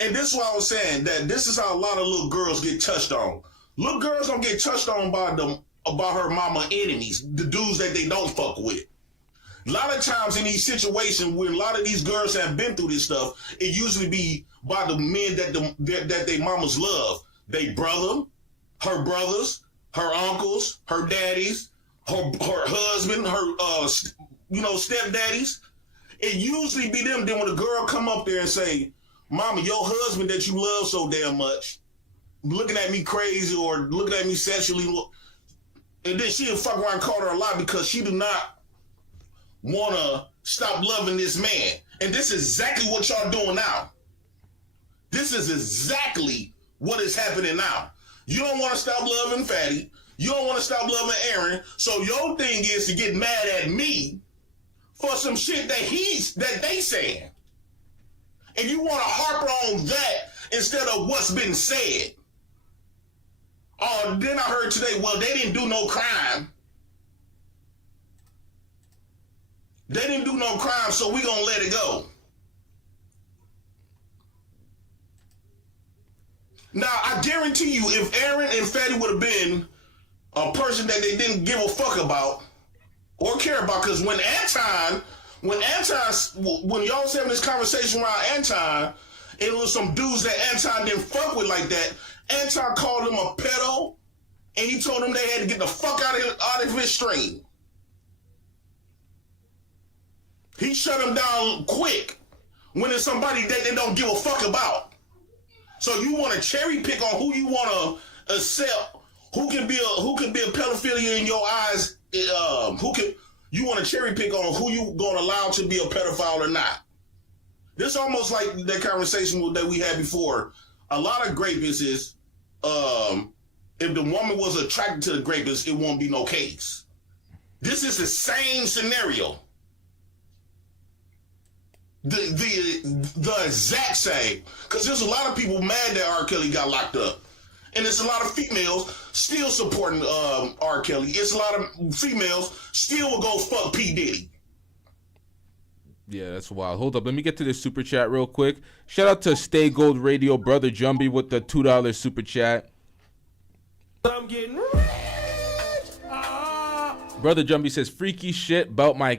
and this is what I was saying, that this is how a lot of little girls get touched on. Little girls don't get touched on by her mama enemies, the dudes that they don't fuck with. A lot of times in these situations when a lot of these girls have been through this stuff, it usually be by the men that they mamas love. They brother, her brothers, her uncles, her daddies, her husband, her stepdaddies. It usually be them. Then when a girl come up there and say, "Mama, your husband that you love so damn much, looking at me crazy or looking at me sexually," and then she'll fuck around and call her a lie because she do not want to stop loving this man. And this is exactly what y'all doing now. This is exactly what is happening now. You don't want to stop loving Fatty. You don't want to stop loving Aaron. So your thing is to get mad at me for some shit that they saying. And you want to harp on that instead of what's been said. Oh, then I heard today, well, they didn't do no crime. They didn't do no crime, so we gonna let it go. Now, I guarantee you, if Aaron and Fatty would have been a person that they didn't give a fuck about or care about, because when y'all was having this conversation around Anton, it was some dudes that Anton didn't fuck with like that. Anton called him a pedo, and he told them they had to get the fuck out of his stream. He shut him down quick when it's somebody that they don't give a fuck about. So you want to cherry pick on who you want to accept, who can be a pedophilia in your eyes. You want to cherry pick on who you going to allow to be a pedophile or not. This almost like that conversation that we had before. A lot of rapists is, if the woman was attracted to the rapist, it won't be no case. This is the same scenario. The exact same. Because there's a lot of people mad that R. Kelly got locked up. And there's a lot of females still supporting R. Kelly. It's a lot of females still will go fuck P. Diddy. Yeah, that's wild. Hold up. Let me get to this super chat real quick. Shout out to Stay Gold Radio, Brother Jumbie with the $2 super chat. I'm getting rich. Brother Jumbie says freaky shit about my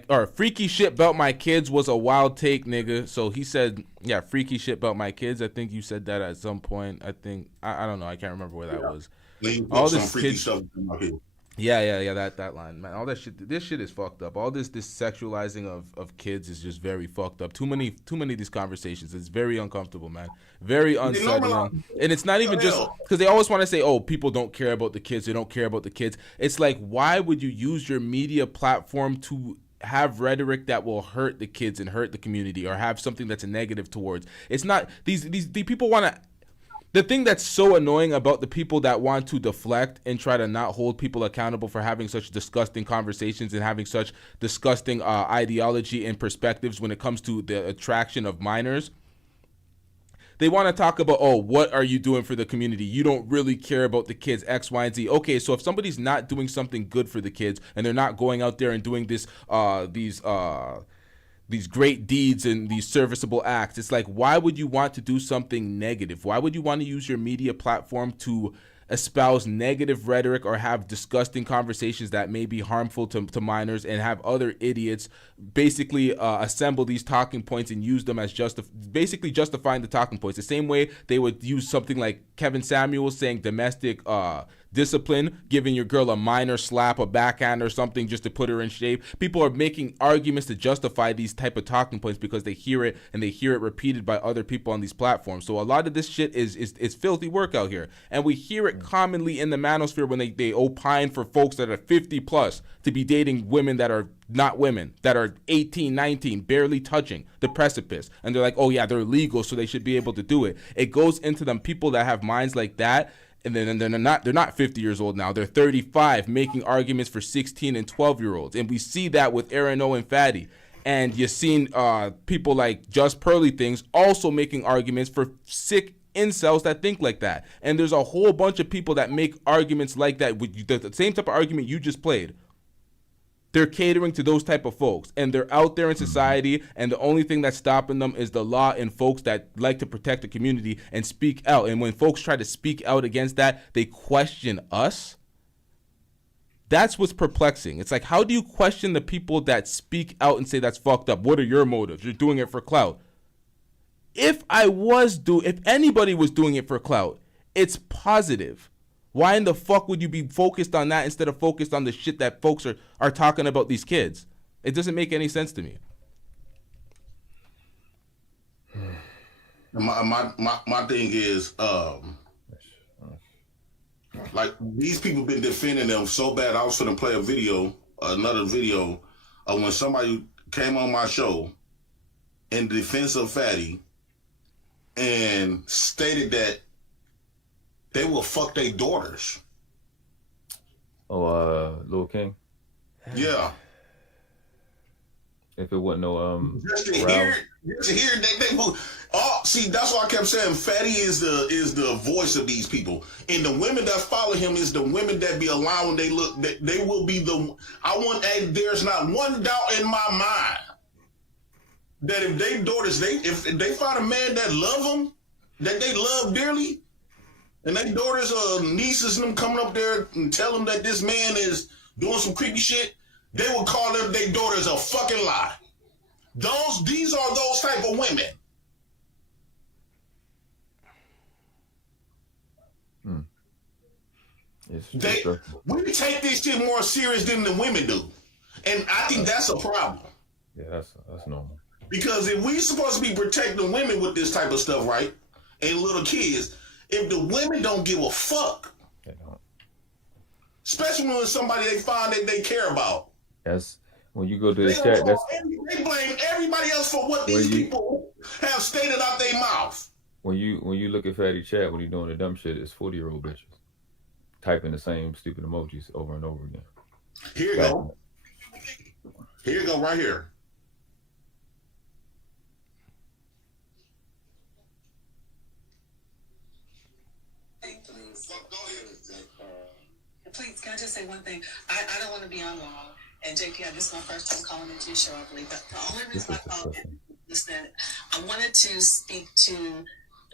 kids was a wild take, nigga. So he said, yeah, freaky shit about my kids. I think you said that at some point. I think I don't know. I can't remember where that was. All this freaky stuff. Yeah, that line, man. All that shit. This shit is fucked up. All this sexualizing of kids is just very fucked up. Too many of these conversations. It's very uncomfortable, man. Very unsettling. And it's not even just because they always want to say, oh, people don't care about the kids. They don't care about the kids. It's like, why would you use your media platform to have rhetoric that will hurt the kids and hurt the community, or have something that's a negative towards? It's not these people want to. The thing that's so annoying about the people that want to deflect and try to not hold people accountable for having such disgusting conversations and having such disgusting ideology and perspectives when it comes to the attraction of minors, they want to talk about, oh, what are you doing for the community? You don't really care about the kids, X, Y, and Z. Okay, so if somebody's not doing something good for the kids and they're not going out there and doing great deeds and these serviceable acts. It's like, why would you want to do something negative? Why would you want to use your media platform to espouse negative rhetoric or have disgusting conversations that may be harmful to minors, and have other idiots basically assemble these talking points and use them as basically justifying the talking points, the same way they would use something like Kevin Samuels saying domestic discipline, giving your girl a minor slap, a backhand or something just to put her in shape. People are making arguments to justify these type of talking points because they hear it, and they hear it repeated by other people on these platforms. So a lot of this shit is filthy work out here, and we hear it commonly in the manosphere when they opine for folks that are 50 plus to be dating women that are not women, that are 18, 19, barely touching the precipice, and they're like, oh yeah, they're legal, so they should be able to do it. It goes into them people that have minds like that. And then they're not 50 years old now. They're 35, making arguments for 16 and 12-year-olds. And we see that with Aaron O and Fatty. And you've seen people like Just Pearly Things also making arguments for sick incels that think like that. And there's a whole bunch of people that make arguments like that with the same type of argument you just played. They're catering to those type of folks, and they're out there in society, and the only thing that's stopping them is the law and folks that like to protect the community and speak out. And when folks try to speak out against that, they question us. That's what's perplexing. It's like, how do you question the people that speak out and say that's fucked up? What are your motives? You're doing it for clout. If anybody was doing it for clout, it's positive. Why in the fuck would you be focused on that instead of focused on the shit that folks are talking about these kids? It doesn't make any sense to me. My thing is, like, these people been defending them so bad. I was going to play another video of when somebody came on my show in defense of Fatty and stated that they will fuck their daughters. Oh, Lil King? Yeah. If it wasn't no just to hear they will. Oh, see, that's why I kept saying Fatty is the voice of these people, and the women that follow him is the women that be allowing they will be the. There's not one doubt in my mind that if they daughters if they find a man that love them, that they love dearly. And their daughters or nieces and them coming up there and tell them that this man is doing some creepy shit, they will call their daughters a fucking lie. These are those type of women. We take this shit more serious than the women do. And I think that's a problem. Yeah, that's normal. Because if we supposed to be protecting women with this type of stuff, right? And little kids, if the women don't give a fuck, they don't. Especially when it's somebody they find that they care about. That's when you go to the chat. They blame everybody else for what these people have stated out their mouth. When you look at Fatty chat, when he's doing the dumb shit, it's 40-year-old bitches typing the same stupid emojis over and over again. Here you go. Here you go, right here. Please, can I just say one thing? I don't want to be on long. And JP, this is my first time calling into your show, I believe. But the only reason I called is that I wanted to speak to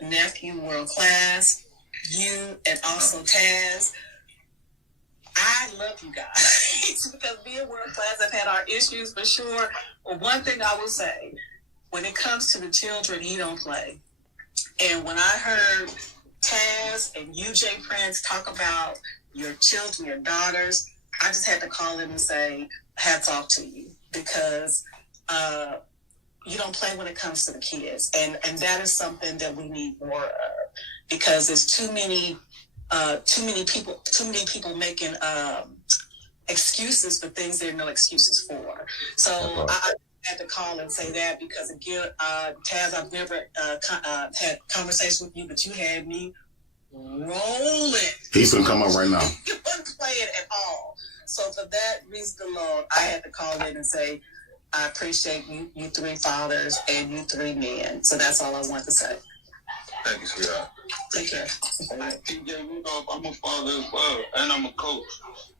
Nephew World Class, you, and also Taz. I love you guys because being world class, I've had our issues for sure. But one thing I will say, when it comes to the children, he don't play. And when I heard Taz and you, J Prince, talk about your children, your daughters, I just had to call in and say, hats off to you, because you don't play when it comes to the kids. And that is something that we need more of, because there's too many people making excuses for things there are no excuses for. So I had to call and say that, because again, Taz, I've never had conversation with you, but you had me rolling. He's gonna come up right now. You wouldn't play it at all. So for that reason alone, I had to call in and say, I appreciate you three fathers and you three men. So that's all I want to say. Thank you, sweetheart. Take care. TJ, you know, I'm a father as well, and I'm a coach.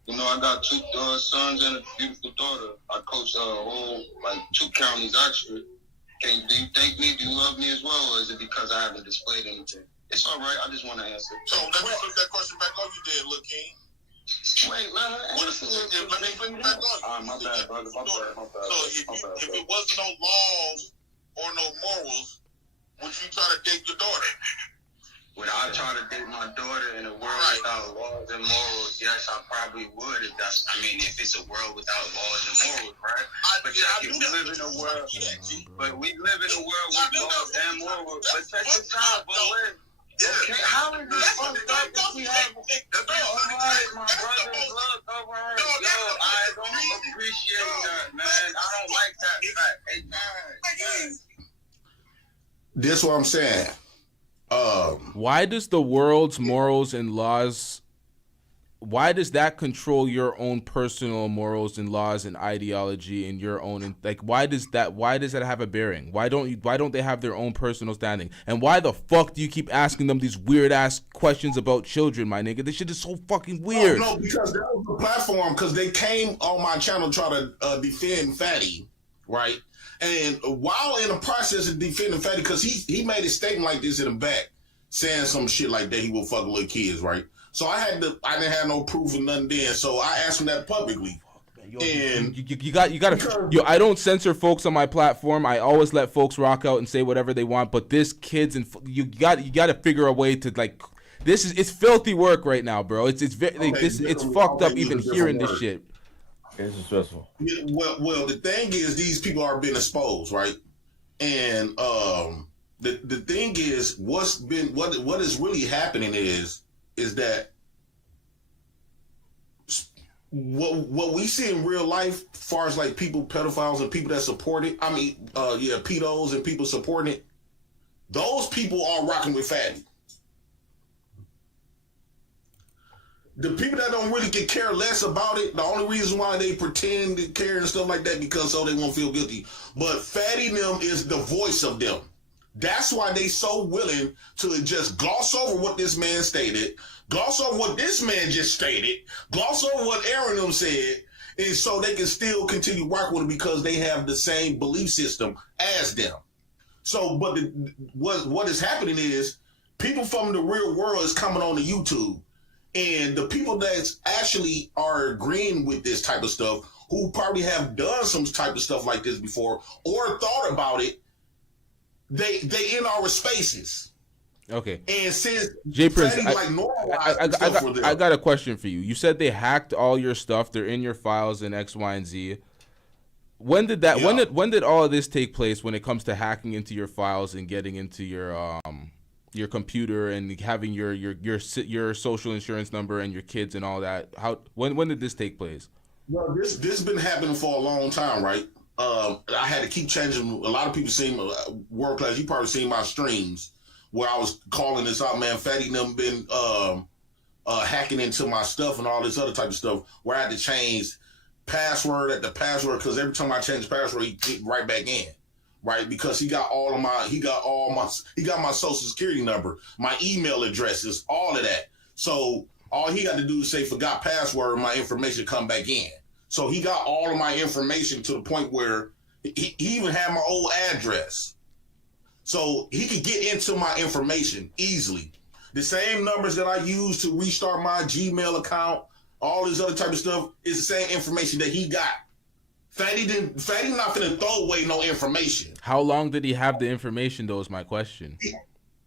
You know, I got two sons and a beautiful daughter. I coach whole like 2 counties actually. Do you thank me? Do you love me as well, or is it because I haven't displayed anything? It's all right. I just want to answer. So let me flip that question back on you, then, Lil King. Wait, let me put it back on. My bad, brother. My bad. So if it wasn't no laws or no morals, would you try to date your daughter? Would I try to date my daughter in a world without laws and morals? Yes, I probably would. If it's a world without laws and morals, right? But we live in a world. But we live in a world with laws and morals. But check this out, but wait. Okay, how is this fucked up if we have my brother's look over her? Yo, I don't appreciate that, man. I don't like that fact. Hey, man. This is what I'm saying. Why does the world's morals and laws, why does that control your own personal morals and laws and ideology and your own, like, why does that have a bearing? Why don't they have their own personal standing? And why the fuck do you keep asking them these weird ass questions about children, my nigga? This shit is so fucking weird. No, because that was the platform, because they came on my channel to try to defend Fatty, right? And while in the process of defending Fatty, because he made a statement like this in the back, saying some shit like that, he will fuck little kids, right? So I didn't have no proof of nothing then, so I asked him that publicly. And you gotta, I don't censor folks on my platform. I always let folks rock out and say whatever they want. But this kids and you gotta figure a way to, like, it's filthy work right now, bro. It's fucked up even hearing this shit. It's stressful. Yeah, well, the thing is, these people are being exposed, right? And the thing is, what is really happening is that what we see in real life, as far as like people, pedophiles and people that support it. I mean, pedos and people supporting it. Those people are rocking with Fatty. The people that don't really care less about it, the only reason why they pretend to care and stuff like that, because so they won't feel guilty. But Fatty them is the voice of them. That's why they so willing to just gloss over what this man stated, gloss over what this man just stated, gloss over what Aaron them said, and so they can still continue working with it because they have the same belief system as them. So, but what is happening is people from the real world is coming on to YouTube. And the people that actually are agreeing with this type of stuff, who probably have done some type of stuff like this before or thought about it, they in our spaces. Okay. And since J Prince, I got a question for you. You said they hacked all your stuff. They're in your files in X, Y, and Z. When did that? Yeah. When did all of this take place? When it comes to hacking into your files and getting into your computer and having your social insurance number and your kids and all that, when did this take place? Well, this been happening for a long time, right? I had to keep changing. A lot of people seen World Class. You probably seen my streams where I was calling this out, man. Fatty them been hacking into my stuff and all this other type of stuff, where I had to change password at the password, because every time I change the password, he get right back in. Right, because he got my social security number, my email addresses, all of that. So all he got to do is say forgot password, and my information come back in. So he got all of my information to the point where he even had my old address. So he could get into my information easily. The same numbers that I use to restart my Gmail account, all this other type of stuff, is the same information that he got. Fatty not finna throw away no information. How long did he have the information, though, is my question.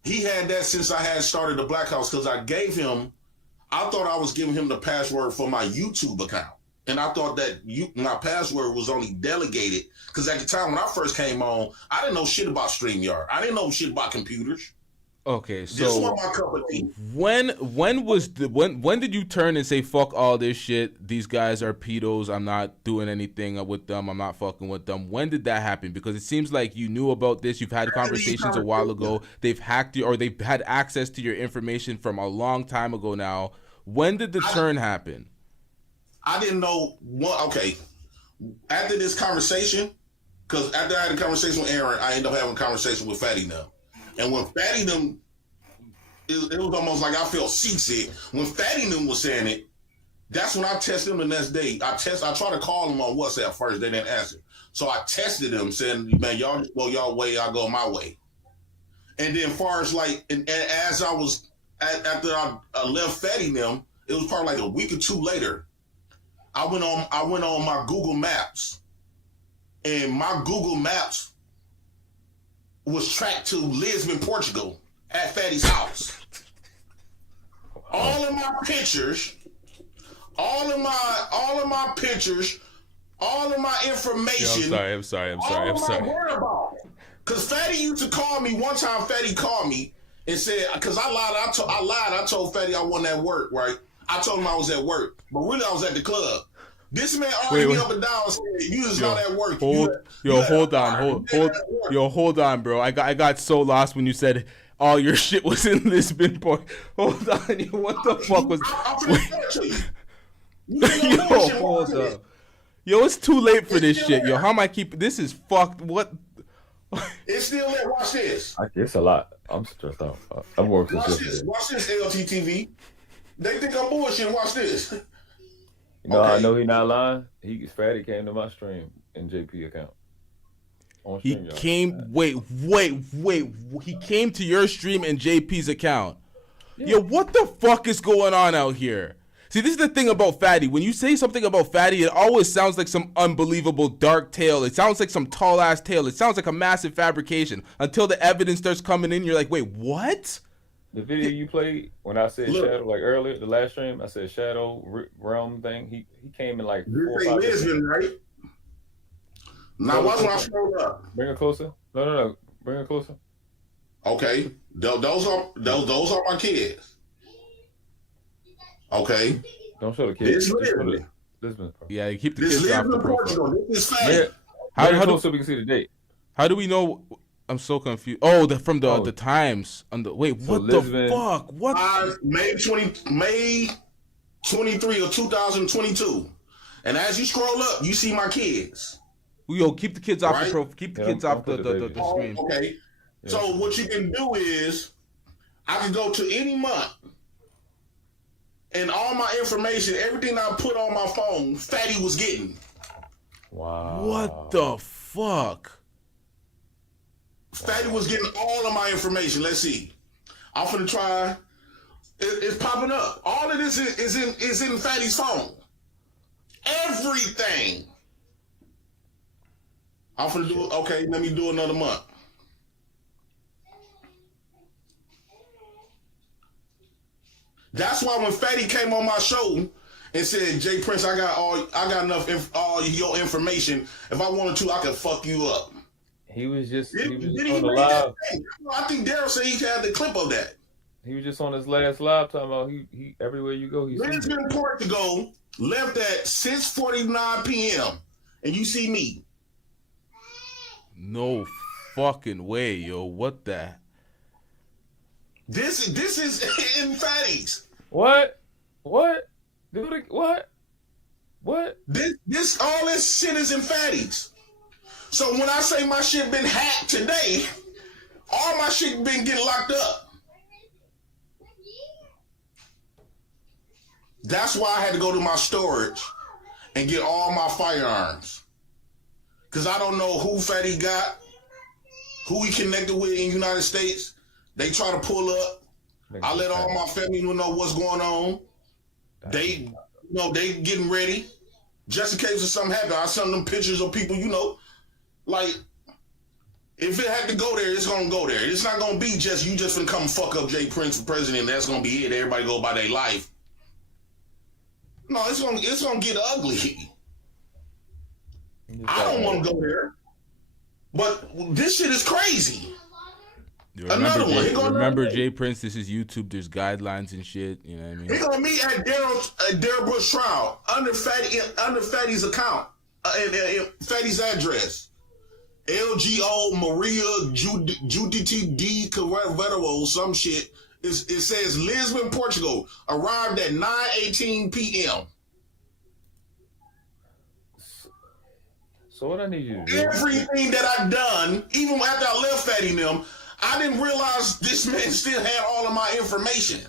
He had that since I had started the Black House, because I thought I was giving him the password for my YouTube account. And I thought that my password was only delegated, because at the time when I first came on, I didn't know shit about StreamYard. I didn't know shit about computers. Okay, so this was my cup of tea. When did you turn and say fuck all this shit? These guys are pedos. I'm not doing anything with them. I'm not fucking with them. When did that happen? Because it seems like you knew about this. You've had conversations a while ago. They've hacked you, or they've had access to your information from a long time ago now. When did the turn happen? I didn't know. Okay, after this conversation, because after I had a conversation with Aaron, I ended up having a conversation with Fatty now. And when Fatty them, it was almost like I felt seasick. When Fatty them was saying it, That's when I texted them the next day. I tried to call them on WhatsApp first. They didn't answer. So I texted them saying, man, y'all go y'all way, I go my way. And then far as like, and as I was, after I left Fatty them, it was probably like a week or two later, I went on my Google Maps, and my Google Maps was tracked to Lisbon, Portugal, at Fatty's house. All of my pictures, all of my pictures, all of my information. Yeah, I'm sorry. Because Fatty used to call me one time. Fatty called me and said, because I lied. I told Fatty I wasn't at work, right? I told him I was at work, but really I was at the club. This man argued me up and down and said, you just not at work. Hold on, bro. I got so lost when you said all your shit was in Lisbon, boy. Hold on, what the fuck was? Hold up. Yo, it's too late for this shit. Yo, how am I keeping? This is fucked. What? It's still there. Watch this. It's a lot. I'm stressed out. I'm working. Watch this, LTTV. They think I'm bullshit. Watch this. I know he's not lying. Fatty came to my stream in JP account. He came. Wait. He came to your stream in JP's account. Yeah. Yo, what the fuck is going on out here? See, this is the thing about Fatty. When you say something about Fatty, it always sounds like some unbelievable dark tale. It sounds like some tall-ass tale. It sounds like a massive fabrication. Until the evidence starts coming in, you're like, wait, what? The video you played, when I said Shadow, like earlier, the last stream, I said Shadow Realm thing. He came in like 4 or 5 Lisbon, right? Now, watch when I scroll up. Bring it closer. No. Bring it closer. Okay. Those are my kids. Okay. Don't show the kids. Lisbon. Yeah, you keep the kids off the profile. This is fake. How do we can see the date? How do we know? I'm so confused. Oh, from the times. Wait, what the fuck? What? May 23 of 2022. And as you scroll up, you see my kids. Yo, keep the kids off the profile. Keep the kids off the screen. Okay. Yeah. So what you can do is, I can go to any month. And all my information, everything I put on my phone, Fatty was getting. Wow. What the fuck? Fatty was getting all of my information. Let's see. I'm finna try. It's popping up. All of this is in Fatty's phone. Everything. I'm finna do it. Okay, let me do another month. That's why when Fatty came on my show and said, J Prince, I got enough all your information. If I wanted to, I could fuck you up. He was just on the live. I think Daryl said he had the clip of that. He was just on his last live talking about he everywhere you go. Lisbon, Portugal, left at 6:49 p.m. and you see me. No fucking way, yo. What the? This is in Fatty's. What? Dude, what? This all this shit is in Fatty's. So when I say my shit been hacked today, all my shit been getting locked up. That's why I had to go to my storage and get all my firearms. Because I don't know who Fatty got, who he connected with in the United States. They try to pull up. I let all my family know what's going on. They getting ready. Just in case if something happen, I send them pictures of people, like, if it had to go there, it's gonna go there. It's not gonna be just you just finna come fuck up J Prince for president. That's gonna be it. Everybody go by their life. No, it's gonna get ugly. I don't want to go there, but this shit is crazy. Remember J Prince, this is YouTube. There's guidelines and shit. You know what I mean? He gonna meet at Daryl Bush trial under Fatty's account and Fatty's address. LGO Maria Judith D. Carrero, some shit. It says Lisbon, Portugal. Arrived at 9:18 p.m. So what I need you to do? Everything that I've done, even after I left Fatty and them, I didn't realize this man still had all of my information.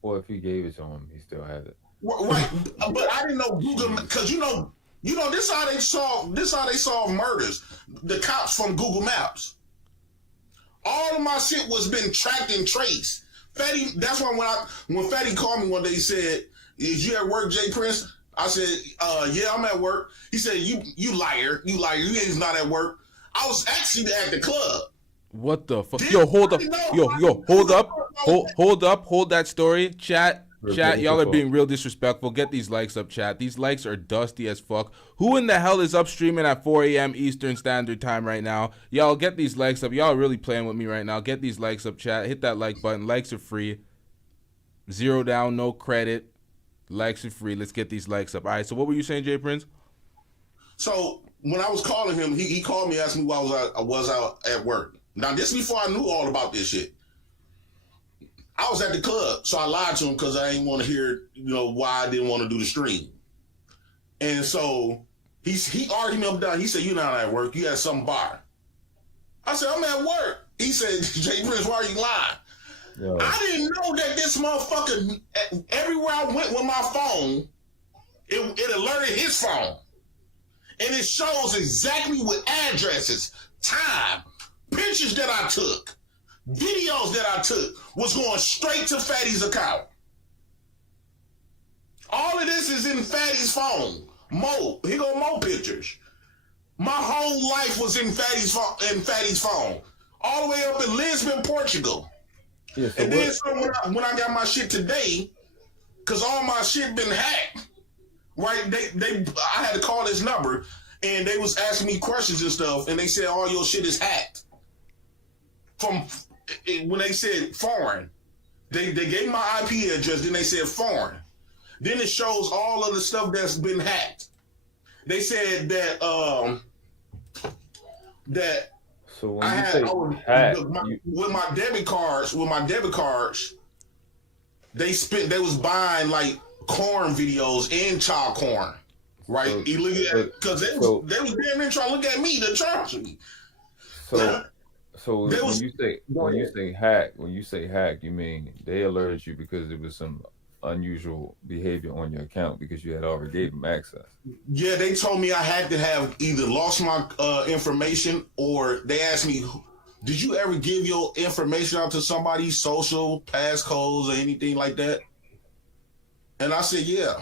Well, if he gave it to him, he still has it. Right, but I didn't know Google because you know this how they solve murders. The cops from Google Maps. All of my shit was been tracked and traced. Fatty, that's why when Fatty called me one day, he said, "Is you at work, J Prince?" I said, "Yeah, I'm at work." He said, "You liar, you ain't not at work." I was actually at the club. What the fuck? Yo, hold up. Yo, hold up. Hold that story. Chat, y'all are being real disrespectful. Get these likes up, chat. These likes are dusty as fuck. Who in the hell is up streaming at 4 a.m. Eastern Standard Time right now? Y'all get these likes up. Y'all are really playing with me right now. Get these likes up, chat. Hit that like button. Likes are free. 0 down, no credit. Likes are free. Let's get these likes up. All right, so what were you saying, J Prince? So when I was calling him, he called me, asked me why I was out at work. Now, this before I knew all about this shit. I was at the club, so I lied to him because I didn't want to hear, why I didn't want to do the stream. And so he argued me up and down. He said, "You're not at work. You at some bar." I said, "I'm at work." He said, "J Prince, why are you lying?" Yo. I didn't know that this motherfucker, everywhere I went with my phone, it alerted his phone. And it shows exactly what addresses, time, pictures that I took, videos that I took was going straight to Fatty's account. All of this is in Fatty's phone. Here go more pictures. My whole life was in Fatty's phone. All the way up in Lisbon, Portugal. Yeah, so and then when I got my shit today, because all my shit been hacked, right? I had to call this number, and they was asking me questions and stuff, and they said all your shit is hacked. When they said foreign, they gave my IP address, then they said foreign. Then it shows all of the stuff that's been hacked. They said that So when you say hack, with my debit cards, they was buying like corn videos and child corn, right? Because they was damn near trying to look at me to charge me. So when you say hack, you mean they alerted you because it was some unusual behavior on your account because you had already gave them access. Yeah, they told me I had to have either lost my information, or they asked me, "Did you ever give your information out to somebody's social passcodes or anything like that?" And I said, "Yeah."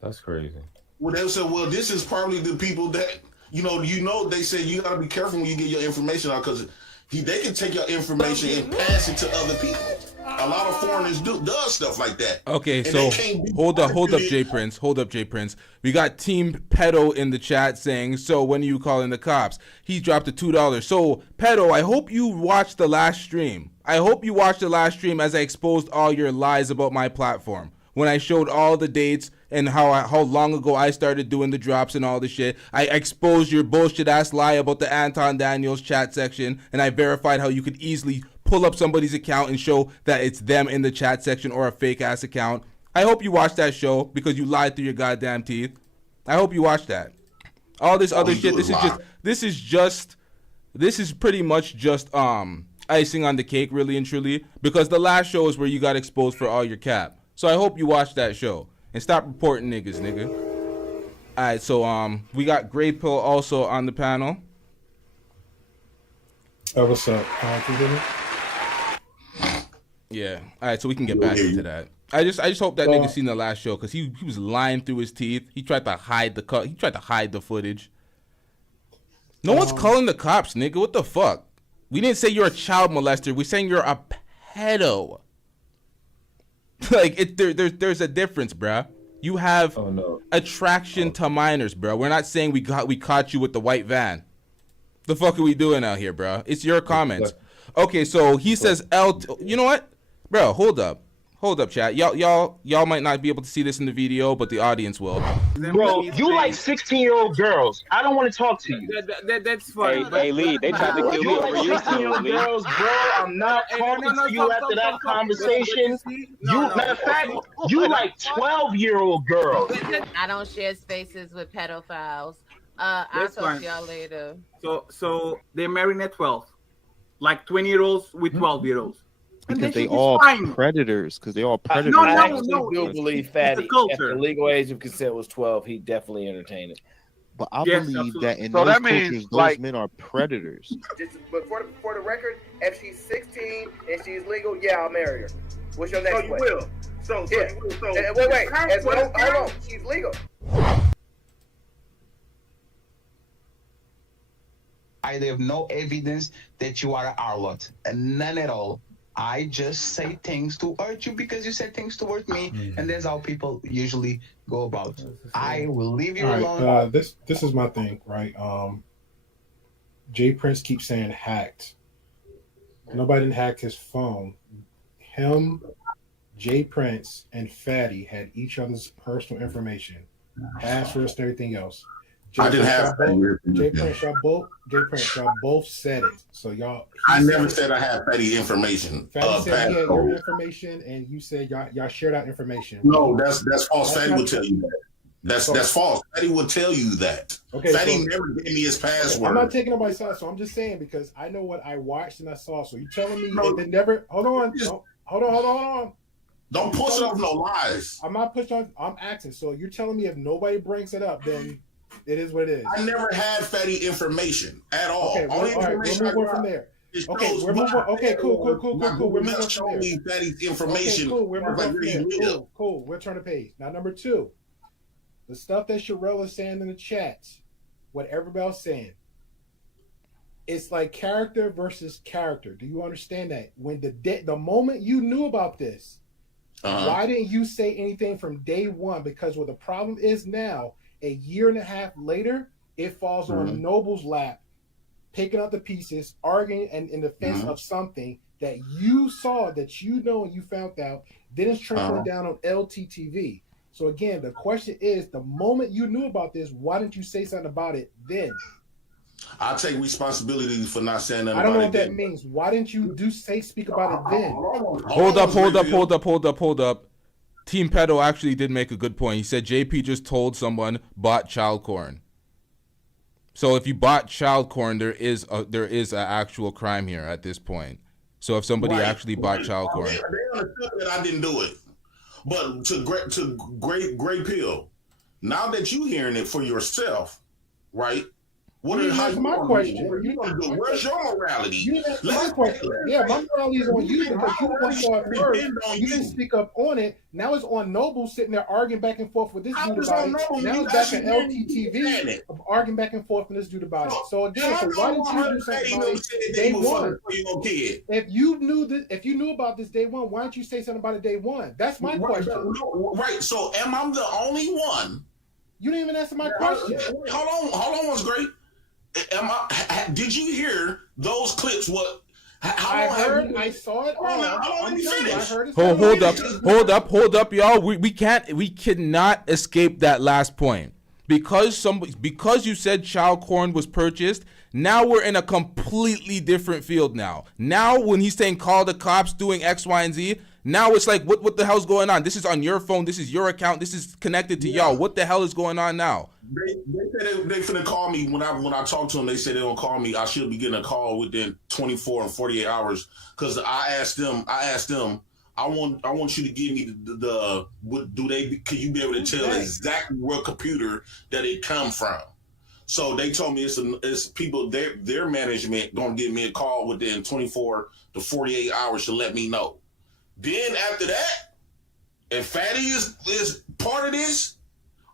That's crazy. Well, they said, "Well, this is probably the people that they said you got to be careful when you get your information out because they can take your information and pass it to other people." A lot of foreigners does stuff like that. Okay, and so hold up, J Prince. Hold up, J Prince. We got Team Pedo in the chat saying, "So when are you calling the cops?" He dropped a $2. So Pedo, I hope you watched the last stream. As I exposed all your lies about my platform. When I showed all the dates and how long ago I started doing the drops and all the shit. I exposed your bullshit ass lie about the Anton Daniels chat section, and I verified how you could easily pull up somebody's account and show that it's them in the chat section or a fake ass account. I hope you watched that show because you lied through your goddamn teeth. I hope you watched that. All this other shit, this is pretty much just icing on the cake, really and truly, because the last show is where you got exposed for all your cap. So I hope you watched that show and stop reporting niggas, nigga. All right, so we got Grey Pill also on the panel. What's up? Can you hear me? Yeah. All right, so we can get back into that. I just hope that nigga seen the last show because he was lying through his teeth. He tried to hide the cut. He tried to hide the footage. No one's calling the cops, nigga. What the fuck? We didn't say you're a child molester. We're saying you're a pedo. Like there's a difference, bruh. You have attraction to minors, bro. We're not saying we caught you with the white van. The fuck are we doing out here, bro? It's your comments. Okay, so he says you know what? Bro, hold up, chat. Y'all might not be able to see this in the video, but the audience will. Bro, you like 16-year-old girls. I don't want to talk to you. That's fine. Hey, Lee, they tried to kill me over you, 16-year-old girls, bro. I'm not talking to you after that conversation. Matter of fact, you like 12-year-old girls. I don't share spaces with pedophiles. I'll talk to y'all later. So they're marrying at 12. Like 20-year-olds with 12-year-olds. Because they all predators. Because they all predators. I do believe Fatty, if the legal age of consent was 12, he definitely entertained it. But I believe that in those cultures, those men are predators. But for the record, if she's 16 and she's legal, yeah, I'll marry her. What's your next question? You will. So you will. So wait. Hold on. She's legal. I have no evidence that you are a harlot. None at all. I just say things to hurt you because you said things to hurt me, and that's how people usually go about. I will leave you alone. This is my thing, right? J Prince keeps saying hacked. Nobody didn't hack his phone. Him, J Prince, and Fatty had each other's personal information, passwords, and everything else. I didn't have J Prince, y'all both said it. So y'all. I never said I had Fatty information. Fatty said he had your information, and you said y'all shared out information. No, that's false. Fatty would tell you that. That's false. Fatty would tell you that. Okay, Fatty never gave me his password. I'm not taking nobody's side, so I'm just saying because I know what I watched and I saw. So you telling me it never? Hold on. Don't push up no lies. I'm not pushing on. I'm asking. So you're telling me if nobody brings it up, then it is what it is. I never had Fatty information at all. Okay, all right, we're moving from there. Okay, we're moving. Okay, cool. We're moving from there. Fatty's information. Okay, cool. We're moving from there. Cool. We'll turn the page. Now, number 2, the stuff that Sherelle is saying in the chats, what everybody else saying, it's like character versus character. Do you understand that? When the moment you knew about this, why didn't you say anything from day one? Because what the problem is now, a year and a half later, it falls on Noble's lap, picking up the pieces, arguing and in defense of something that you saw, that you know and you found out, then it's trickling down on LTTV. So again, the question is, the moment you knew about this, why didn't you say something about it then? I take responsibility for not saying nothing. I don't know what that means. Why didn't you speak about it then? Hold up. Team Pedo actually did make a good point. He said JP just told someone bought child corn. So if you bought child corn, there is an actual crime here at this point. So if somebody actually bought child corn, they understood that I didn't do it. But to Great Pill, now that you hearing it for yourself, right? That's my question. Where's your morality? That's my question. Yeah, my morality is on you because you went for it first. You didn't speak up on it. Now it's on Noble sitting there arguing back and forth with this dude about it. Now it's back at LTTV arguing back and forth with this dude about it. So again, why didn't you do something about it day one? If you knew about this day one, why don't you say something about it day one? That's my question. Right. So am I the only one? You didn't even answer my question. Hold on, what's great? Did you hear those clips? I saw it. Hold up, y'all. We cannot escape that last point because you said child corn was purchased. Now we're in a completely different field now. Now when he's saying call the cops doing X, Y, and Z, now it's like what the hell's going on? This is on your phone. This is your account. This is connected to y'all. What the hell is going on now? They said they finna call me when I talked to them. They said they don't call me. I should be getting a call within 24 and 48 hours because I asked them. I want you to give me can you be able to tell exactly what computer that it come from? So they told me it's people, their management gonna give me a call within 24 to 48 hours to let me know. Then after that, if Fatty is part of this,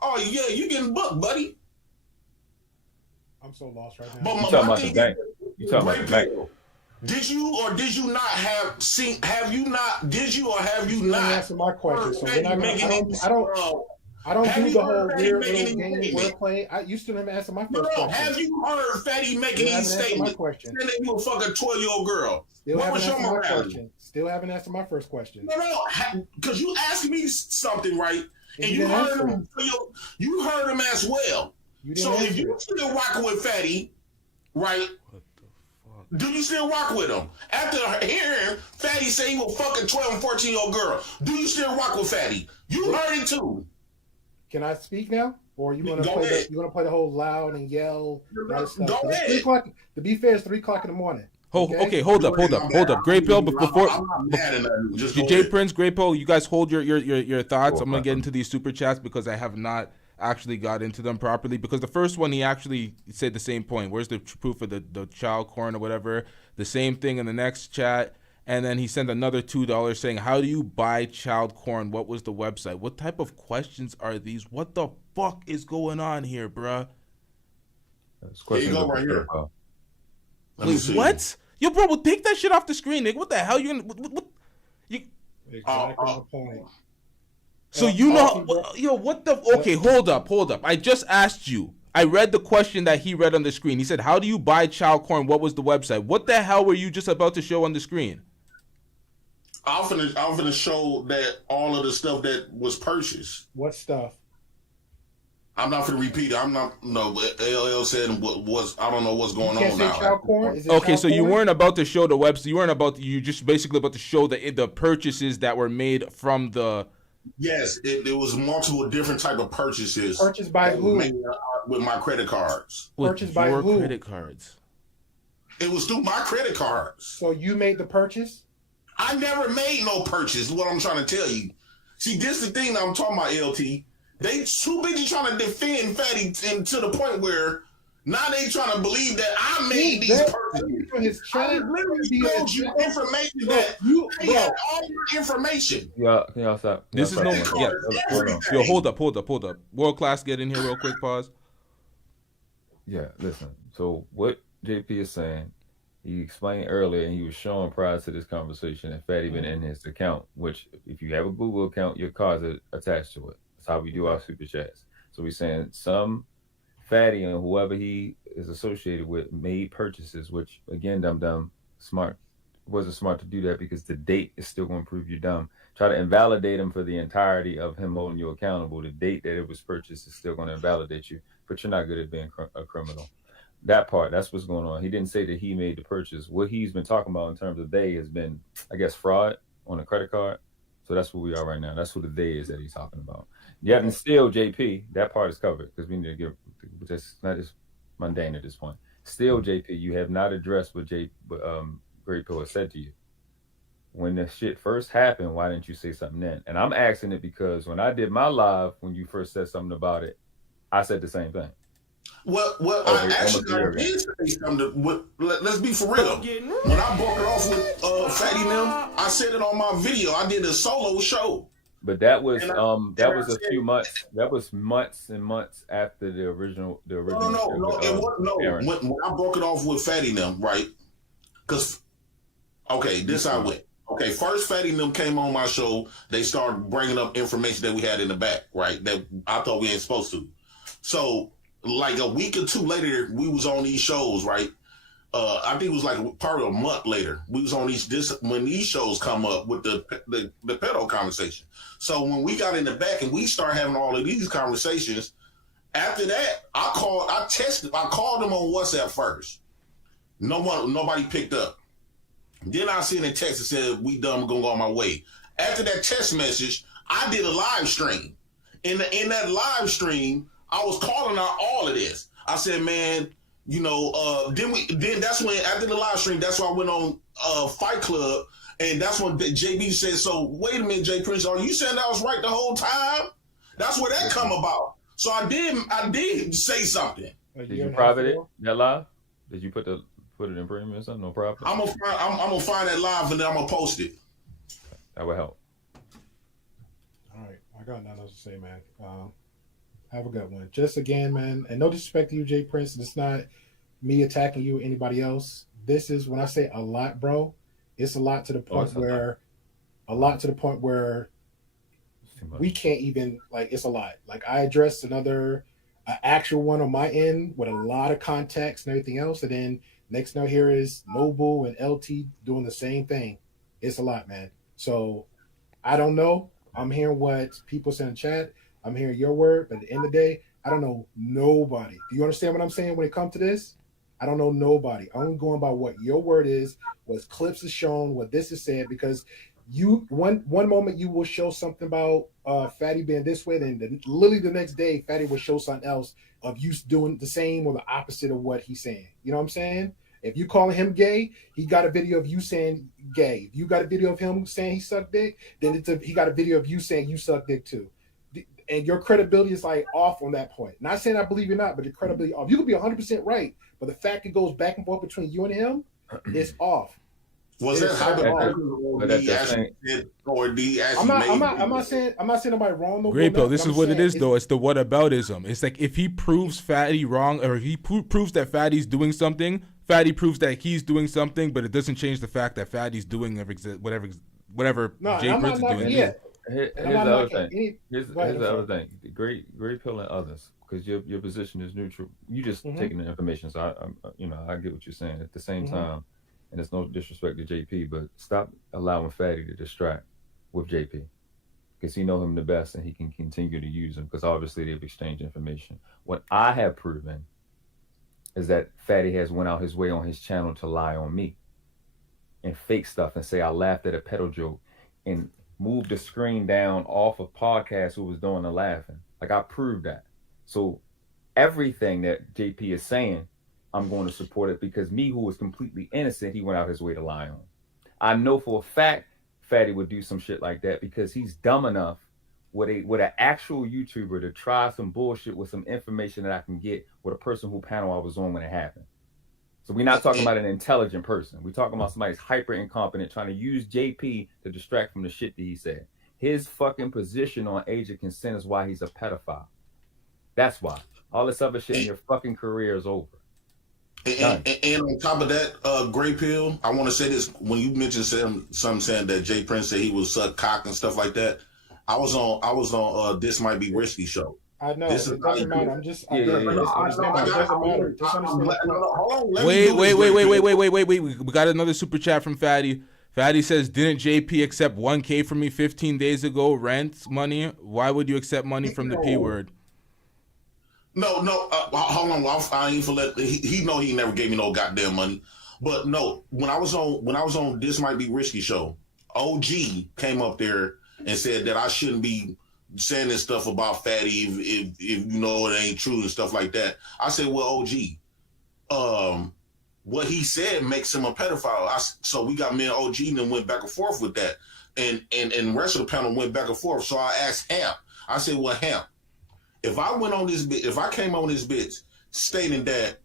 oh yeah, you getting booked, buddy. I'm so lost right now. You talking about the bank? You talking about the bank? Did you or did you not have seen? Have you not? Did you or have you not? Answer my question. So I don't do the whole weird little game we're playing. You still haven't answered my first question. Have you heard Fatty making these statements? Saying that you a fucking 12-year-old girl. What was your morality? Still haven't answered my first question. No, because you asked me something, right? And you heard him. You heard him as well. So if you still rocking with Fatty, right? Do you still rock with him? After hearing Fatty say he was fucking 12 and 14-year-old girl, do you still rock with Fatty? You heard it too. Can I speak now? Or you want to play the whole loud and yell? Go ahead. To be fair, it's 3 o'clock in the morning. Okay, hold up. Great Pill, but before J Prince, Great Pill, you guys hold your thoughts. I'm gonna get into these super chats because I have not actually got into them properly. Because the first one, he actually said the same point. Where's the proof of the child corn or whatever? The same thing in the next chat. And then he sent another $2 saying, how do you buy child corn? What was the website? What type of questions are these? What the fuck is going on here, bruh? Here you go right here. Wait, what? Yo, bro, well, take that shit off the screen, nigga. What the hell? You gonna Exactly the point. So you know, what the? Okay, hold up. I just asked you. I read the question that he read on the screen. He said, "How do you buy child corn? What was the website?" What the hell were you just about to show on the screen? I'm finna show that all of the stuff that was purchased. What stuff? I'm not gonna repeat it. LL said what was. I don't know what's going on now. Child corn? Okay, so you weren't about to show the website. You just basically about to show the purchases that were made from the. Yes, it was multiple different type of purchases. Purchased by who? With my credit cards. Purchased by who? Credit cards. It was through my credit cards. So you made the purchase? I never made no purchase. What I'm trying to tell you. See, this is the thing that I'm talking about, LT. They too busy trying to defend Fatty, and to the point where now they trying to believe that I made these purchases. I literally told you information that you had all your information. Yeah, can y'all stop? This is no. Yeah. Yo, hold up. World Class, get in here real quick. Pause. Yeah, listen. So what JP is saying, he explained earlier, and he was showing prior to this conversation that Fatty been in his account. Which, if you have a Google account, your cards are attached to it. That's how we do our super chats. So we're saying some Fatty and whoever he is associated with made purchases, which again, smart. It wasn't smart to do that because the date is still going to prove you dumb. Try to invalidate him for the entirety of him holding you accountable. The date that it was purchased is still going to invalidate you, but you're not good at being a criminal. That part, that's what's going on. He didn't say that he made the purchase. What he's been talking about in terms of they has been, I guess, fraud on a credit card. So that's where we are right now. That's what the they is that he's talking about. Yeah, and still JP, that part is covered because we need to get that's not as mundane at this point. Still JP, you have not addressed what Great Pill said to you. When the shit first happened, why didn't you say something then? And I'm asking it because when I did my live, when you first said something about it, I said the same thing. Well, I did say something. Let's be for real. When I broke it off with Fatty Nim, I said it on my video. I did a solo show. But that was a few months. That was months and months after the original. No. It wasn't. When I broke it off with Fatty Nim, right? Because this I went. Okay, first Fatty Nim came on my show. They started bringing up information that we had in the back, right? That I thought we ain't supposed to. So, like a week or two later, we was on these shows, right? I think it was like probably a month later. We was on when these shows come up with the pedo conversation. So when we got in the back and we start having all of these conversations, after that, I called them on WhatsApp first. Nobody picked up. Then I sent a text that said, "We done, I'm gonna go on my way." After that text message, I did a live stream. In that live stream, I was calling out all of this. I said, man, then that's when, after the live stream, that's when I went on Fight Club, and that's when JB said, so wait a minute, J Prince, are you saying that was right the whole time? That's where that come about. So I did say something. Did you private it, that live? Did you put it in premium or something? No problem. I'm gonna find that live and then I'm gonna post it. That would help. All right, I got nothing else to say, man. Have a good one. Just again, man, and no disrespect to you, J Prince. It's not me attacking you or anybody else. This is when I say a lot, bro. It's a lot to the point where we can't even, like, it's a lot. Like, I addressed another actual one on my end with a lot of context and everything else, and then next note here is Noble and LT doing the same thing. It's a lot, man. So I don't know. I'm hearing what people say in the chat. I'm hearing your word, but at the end of the day, I don't know nobody. Do you understand what I'm saying when it comes to this? I don't know nobody. I'm going by what your word is, what clips is shown, what this is said, because you one moment you will show something about Fatty being this way, then literally the next day, Fatty will show something else of you doing the same or the opposite of what he's saying. You know what I'm saying? If you calling him gay, he got a video of you saying gay. If you got a video of him saying he sucked dick, then he got a video of you saying you suck dick too. And your credibility is like off on that point. Not saying I believe you're not, but your credibility off. You could be 100% right, but the fact it goes back and forth between you and him is off. Was that hypocritical? I'm not saying nobody wrong. No Great Pill. This is what it is, though. It's the whataboutism. It's like if he proves Fatty wrong, or if he proves that Fatty's doing something, Fatty proves that he's doing something, but it doesn't change the fact that Fatty's doing whatever J Prince is doing. Here's the other thing. Here's the other thing. Great Pill and others, because your position is neutral. You just taking the information, so I get what you're saying. At the same time, and it's no disrespect to JP, but stop allowing Fatty to distract with JP, because he know him the best and he can continue to use him, because obviously they've exchanged information. What I have proven is that Fatty has went out his way on his channel to lie on me and fake stuff and say I laughed at a pedo joke and moved the screen down off of podcast who was doing the laughing. Like, I proved that. So everything that JP is saying, I'm going to support it, because me, who was completely innocent, he went out his way to lie on. I know for a fact Fatty would do some shit like that, because he's dumb enough with an actual YouTuber to try some bullshit with some information that I can get with a person who panel I was on when it happened. So we're not talking about an intelligent person. We're talking about somebody who's hyper incompetent trying to use JP to distract from the shit that he said. His fucking position on age of consent is why he's a pedophile. That's why. All this other shit in your fucking career is over. And on top of that, Grey Pill, I want to say this. When you mentioned something saying that J Prince said he was suck cock and stuff like that, I was on This Might Be Risky show. I know. This it doesn't matter. I'm just. Wait. We got another super chat from Fatty. Fatty says, "Didn't JP accept $1K from me 15 days ago? Rent money? Why would you accept money from the P word?" No. Hold on. I ain't for let. He know he never gave me no goddamn money. But no, when I was on This Might Be Risky show, OG came up there and said that I shouldn't be saying this stuff about Fatty if you know it ain't true and stuff like that. I said, well, OG, what he said makes him a pedophile. So we got me and OG and then went back and forth with that. And the rest of the panel went back and forth. So I asked Hamp. I said, well, Hamp, if I came on this bitch stating that,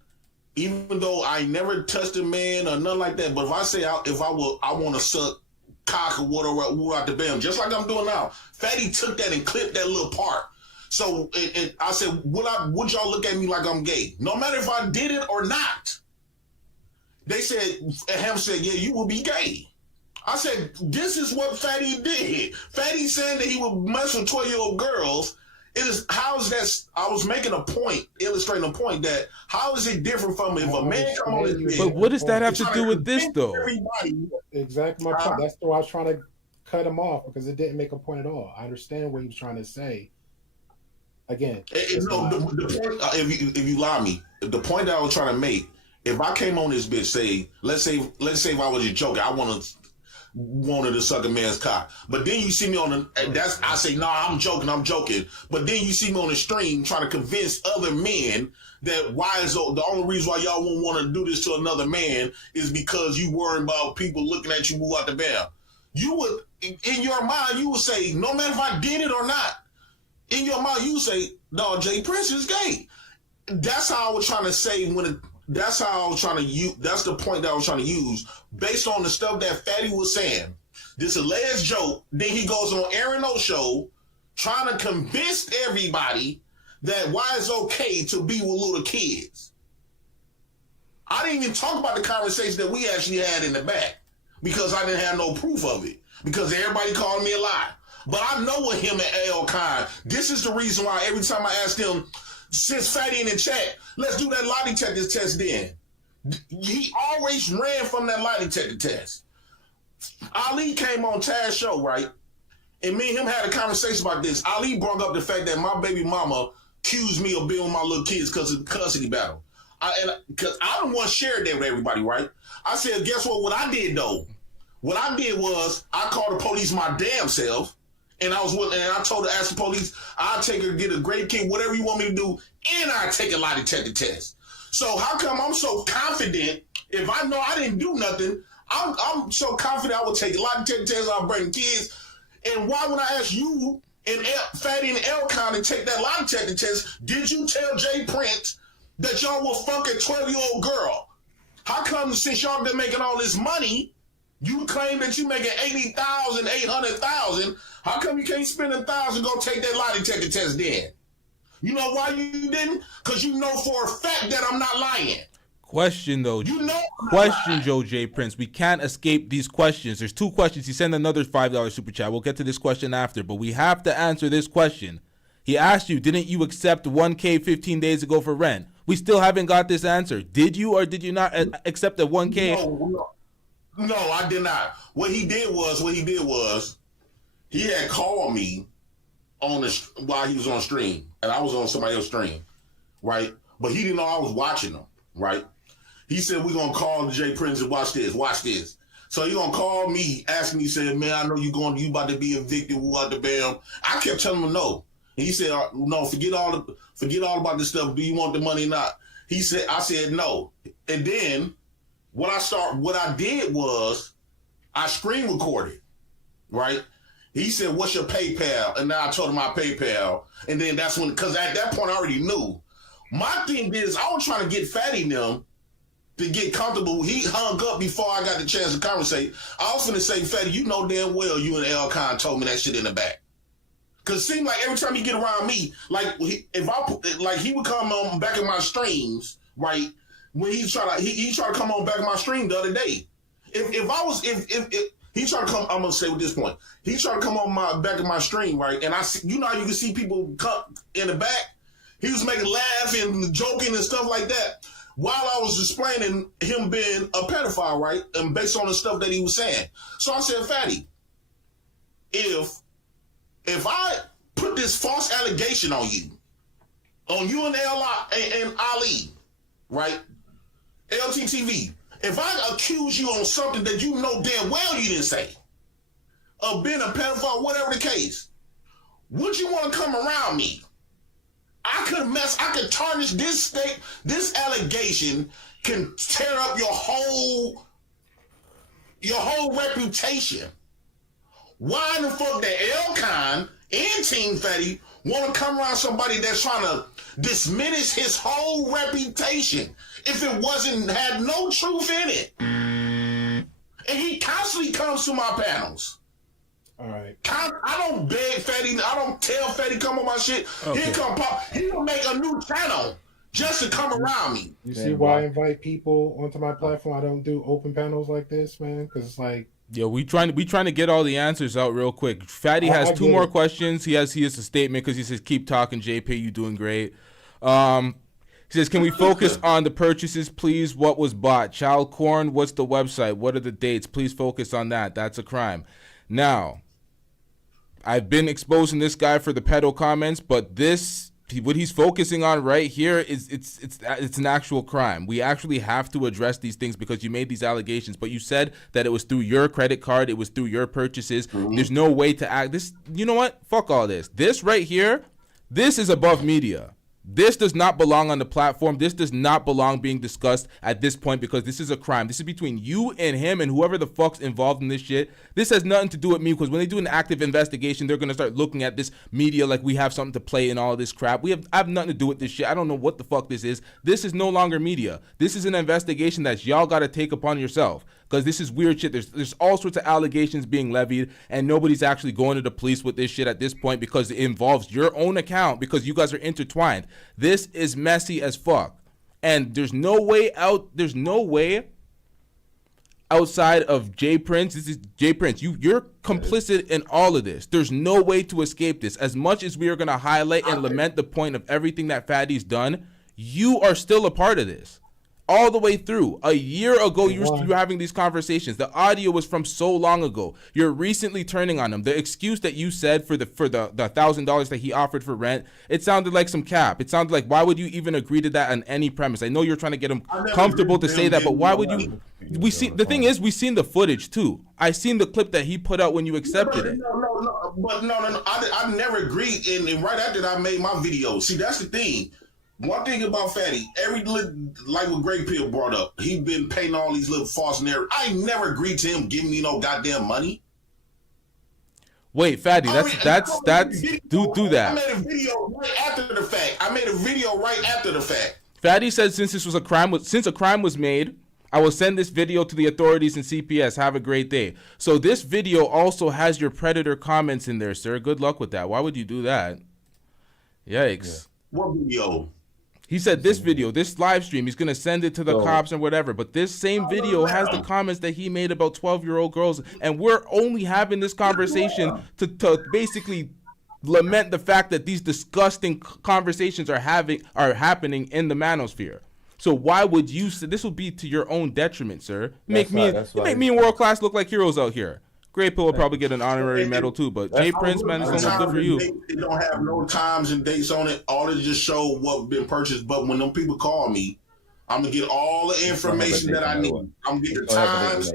even though I never touched a man or nothing like that, but if I say I want to suck cock or whatever out the bam, just like I'm doing now, Fatty took that and clipped that little part. So and I said, would y'all look at me like I'm gay? No matter if I did it or not. They said, Ham said, yeah, you will be gay. I said, this is what Fatty did. Fatty saying that he would mess with 12-year-old girls. How is that? I was making a point, illustrating a point that how is it different from if a man come on his bed? But what does that have to do with this, though? Exactly my point. That's why I was trying to cut him off, because it didn't make a point at all. I understand what he was trying to say. Again, the point, if you allow me, the point that I was trying to make, if I came on this bitch, let's say if I was a joker, I wanted to suck a man's cock, but then you see me I say, nah, I'm joking, but then you see me on the stream trying to convince other men that the only reason why y'all won't want to do this to another man is because you worrying about people looking at you move out the bed. You would, in your mind, you would say, no matter if I did it or not, in your mind, you would say, no, J Prince is gay. That's how I was trying to say that's the point that I was trying to use based on the stuff that Fatty was saying. This alleged joke. Then he goes on Aaron O show trying to convince everybody that why it's okay to be with little kids. I didn't even talk about the conversation that we actually had in the back because I didn't have no proof of it because everybody called me a lie. But I know with him and Al Khan, this is the reason why every time I asked him, since Fatty in the chat, let's do that lie detector test then. He always ran from that lie detector test. Ali came on Taz's show, right? And me and him had a conversation about this. Ali brought up the fact that my baby mama accused me of being with my little kids because of the custody battle. Because I don't want to share that with everybody, right? I said, guess what I did, though? What I did was I called the police my damn self. And I told her, ask the police, I'll take her, get a great kid, whatever you want me to do, and I take a lie detector test. So how come I'm so confident If I know I didn't do nothing, I'm so confident I would take a lot of tests. I'll bring kids. And why would I ask you and Fatty and Elcon to take that lie detector test? Did you tell J Prince that y'all will fuck a 12-year-old girl? How come since y'all been making all this money, you claim that you making 80,000, 800,000? How come you can't spend 1,000 go take that lie detector test then? You know why you didn't? Because you know for a fact that I'm not lying. Question though, Joe J Prince. We can't escape these questions. There's 2 questions. He sent another $5 super chat. We'll get to this question after, but we have to answer this question. He asked you, didn't you accept 1K 15 days ago for rent? We still haven't got this answer. Did you or did you not accept the 1K? No, I did not. What he did was he had called me while he was on stream, and I was on somebody else's stream, right? But he didn't know I was watching him, right? He said, we're going to call J Prince and watch this. So he going to call me, ask me, said, man, I know you about to be evicted, what the bam. I kept telling him no. And he said, no, forget all about this stuff. Do you want the money or not? I said no. And then what I did was I screen recorded, right? He said, what's your PayPal? And now I told him my PayPal. And then that's when, because at that point I already knew. My thing is, I was trying to get Fatty them to get comfortable. He hung up before I got the chance to conversate. I was finna say, Fatty, you know damn well you and Elcon told me that shit in the back. Cause it seemed like every time he get around me, like he would come on back in my streams, right? When he tried to come on back in my stream the other day. If he tried to come, I'm gonna say with this point, he tried to come on back in my stream, right? And you know how you can see people come in the back. He was making laugh and joking and stuff like that while I was explaining him being a pedophile, right? And based on the stuff that he was saying. So I said, Fatty, if I put this false allegation on you and Ali, right? LTTV, if I accuse you on something that you know damn well you didn't say, of being a pedophile, whatever the case, would you want to come around me? I could tarnish this allegation can tear up your whole reputation. Why the fuck that Elcon and Team Fatty want to come around somebody that's trying to diminish his whole reputation if it had no truth in it? And he constantly comes to my panels. All right. I don't beg Fatty. I don't tell Fatty come on my shit. Okay. He'll come pop. He'll make a new channel just to come around me. You see why I invite people onto my platform? I don't do open panels like this, man, because it's like. Yo, we trying to get all the answers out real quick. Fatty has 2 more questions. He has a statement because he says, keep talking, JP, you doing great. He says, can we focus on the purchases, please? What was bought? Child corn, what's the website? What are the dates? Please focus on that. That's a crime. Now, I've been exposing this guy for the pedo comments, but what he's focusing on right here is it's an actual crime. We actually have to address these things because you made these allegations, but you said that it was through your credit card, it was through your purchases. Mm-hmm. There's no way to act this. You know what? Fuck all this. This right here, this is above media. This does not belong on the platform. This does not belong being discussed at this point because this is a crime. This is between you and him and whoever the fuck's involved in this shit. This has nothing to do with me because when they do an active investigation, they're going to start looking at this media like we have something to play in all of this crap. I have nothing to do with this shit. I don't know what the fuck this is. This is no longer media. This is an investigation that y'all got to take upon yourself because this is weird shit. There's all sorts of allegations being levied and nobody's actually going to the police with this shit at this point because it involves your own account because you guys are intertwined. This is messy as fuck. And there's no way out. There's no way outside of J Prince. This is J Prince. You're complicit in all of this. There's no way to escape this. As much as we are going to highlight and lament the point of everything that Fatty's done, you are still a part of this. All the way through. A year ago, you were having these conversations. The audio was from so long ago. You're recently turning on him. The excuse that you said for the $1,000 that he offered for rent, it sounded like some cap. It sounded like, why would you even agree to that on any premise? I know you're trying to get him comfortable to say that, but why would you? The thing is, we've seen the footage too. I seen the clip that he put out when you accepted it. No. I never agreed. And right after that, I made my video. See, that's the thing. One thing about Fatty, like what Greg Pill brought up, he been painting all these little false narratives. I ain't never agreed to him giving me no goddamn money. Wait, Fatty, do that. I made a video right after the fact. Fatty said since a crime was made, I will send this video to the authorities and CPS. Have a great day. So this video also has your predator comments in there, sir. Good luck with that. Why would you do that? Yikes. Yeah. What video? He said this video, this live stream, he's going to send it to the cops and whatever. But this same video has the comments that he made about 12-year-old girls. And we're only having this conversation to basically lament the fact that these disgusting conversations are happening in the manosphere. So why would you say this will be to your own detriment, sir? Make me and World Class look like heroes out here. Great Pill will probably get an honorary medal too, but J Prince, man, it's almost good for you. It don't have no times and dates on it. All it just show what been purchased. But when them people call me, I'm gonna get all the information that I need. I'm gonna get the times,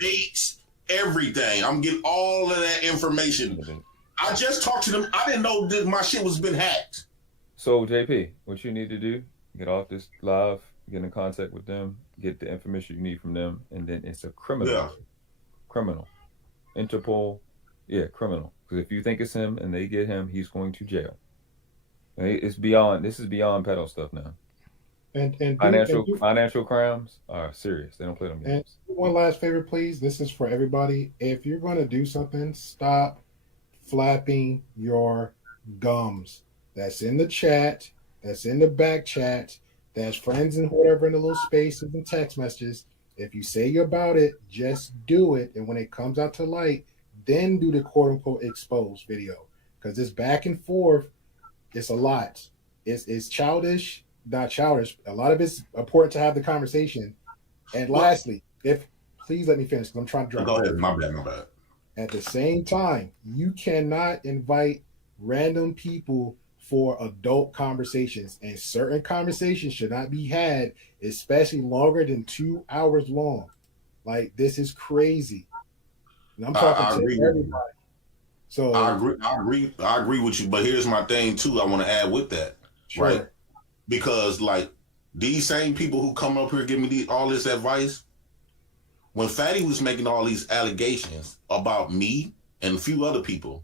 dates, everything. I'm gonna get all of that information. I just talked to them. I didn't know that my shit was been hacked. So JP, what you need to do, get off this live, get in contact with them, get the information you need from them, and then it's a criminal. Yeah. Criminal. Interpol, criminal. Because if you think it's him and they get him, he's going to jail. It's beyond. This is beyond pedo stuff now. And financial crimes are serious. They don't play them games. And one last favor, please. This is for everybody. If you're going to do something, stop flapping your gums. That's in the chat. That's in the back chat. That's friends and whatever in the little spaces and text messages. If you say you're about it, just do it. And when it comes out to light, then do the quote unquote exposed video. Because this back and forth, it's a lot. It's childish, not childish. A lot of it's important to have the conversation. And lastly, please let me finish because I'm trying to drop. Go ahead, my bad. At the same time, you cannot invite random people for adult conversations, and certain conversations should not be had, especially longer than 2 hours long. Like, this is crazy. And I'm talking to everybody. So I agree with you, but here's my thing too. I want to add with that, right? Because like these same people who come up here give me all this advice, when Fatty was making all these allegations about me and a few other people,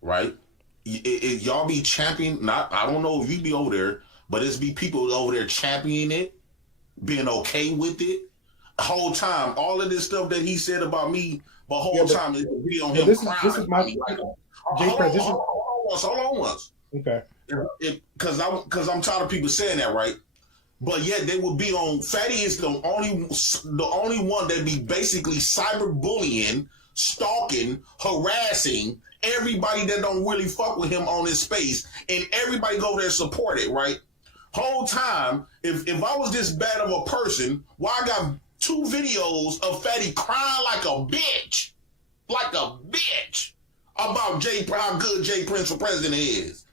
right? Y'all be championing, I don't know if you be over there, but it's be people over there championing it, being okay with it. The whole time, all of this stuff that he said about me, the whole time is a video on him. This is my J Prince. Hold on once. Okay. Because I'm tired of people saying that, right? But yet they would be on. Fatty is the only one that be basically cyberbullying, stalking, harassing everybody that don't really fuck with him on his space, and everybody go there and support it, right? Whole time, if I was this bad of a person, why I got 2 videos of Fatty crying like a bitch, about how good J Prince for president is.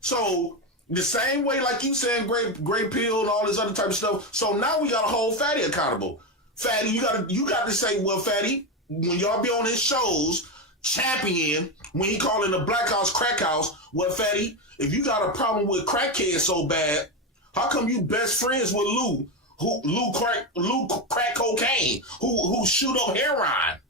So the same way, like you saying, great pill and all this other type of stuff. So now we gotta hold Fatty accountable. Fatty, you got to say, well, Fatty, when y'all be on his shows, champion, when he calling the black house crack house, well, Fatty, if you got a problem with crackheads so bad, how come you best friends with Lou crack cocaine, who shoot up heroin,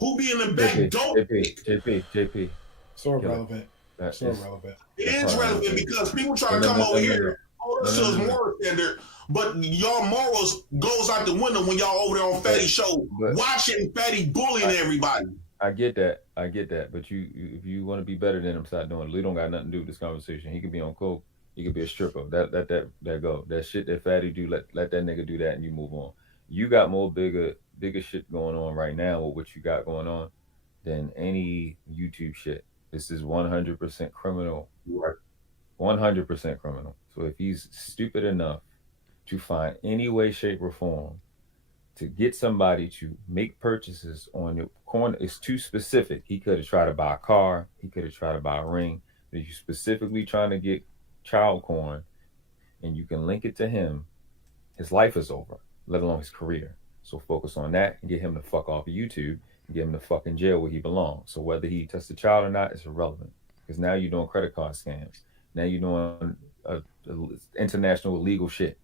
who be in the back dope? JP. So relevant. So relevant. It is relevant because people try to come over here, hold us to his moral standard, but y'all morals goes out the window when y'all over there on Fatty show, watching Fatty bullying everybody. I get that. But if you want to be better than him, stop doing it. Lee don't got nothing to do with this conversation. He could be on coke. He could be a stripper. That go. That shit that Fatty do, let that nigga do that and you move on. You got more bigger shit going on right now with what you got going on than any YouTube shit. This is 100% criminal. 100% criminal. So if he's stupid enough to find any way, shape, or form to get somebody to make purchases on your corner, it's too specific. He could have tried to buy a car. He could have tried to buy a ring. But if you're specifically trying to get child porn and you can link it to him, his life is over, let alone his career. So focus on that and get him the fuck off of YouTube and get him to fucking jail where he belongs. So whether he touched a child or not is irrelevant, because now you're doing credit card scams. Now you're doing international legal shit.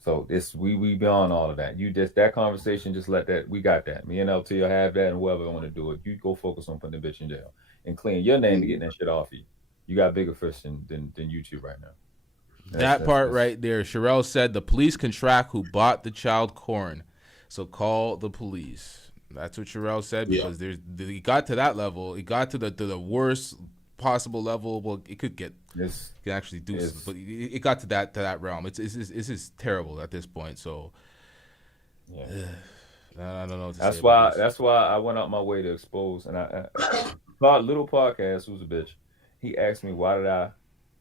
So we beyond all of that. You just that conversation, just let that. We got that. Me and LT will have that, and whoever want to do it, you go focus on putting the bitch in jail and clean your name and getting that shit off you. You got bigger fish than YouTube right now. That part right there. Sherelle said the police can track who bought the child corn, so call the police. That's what Sherelle said, because it got to that level. It got to the worst possible level. Well, it could get. Yes. Can actually do this, but it got to that realm. It's just terrible at this point. So yeah, I don't know. That's why I went out my way to expose. And I little podcast who's a bitch. He asked me why did I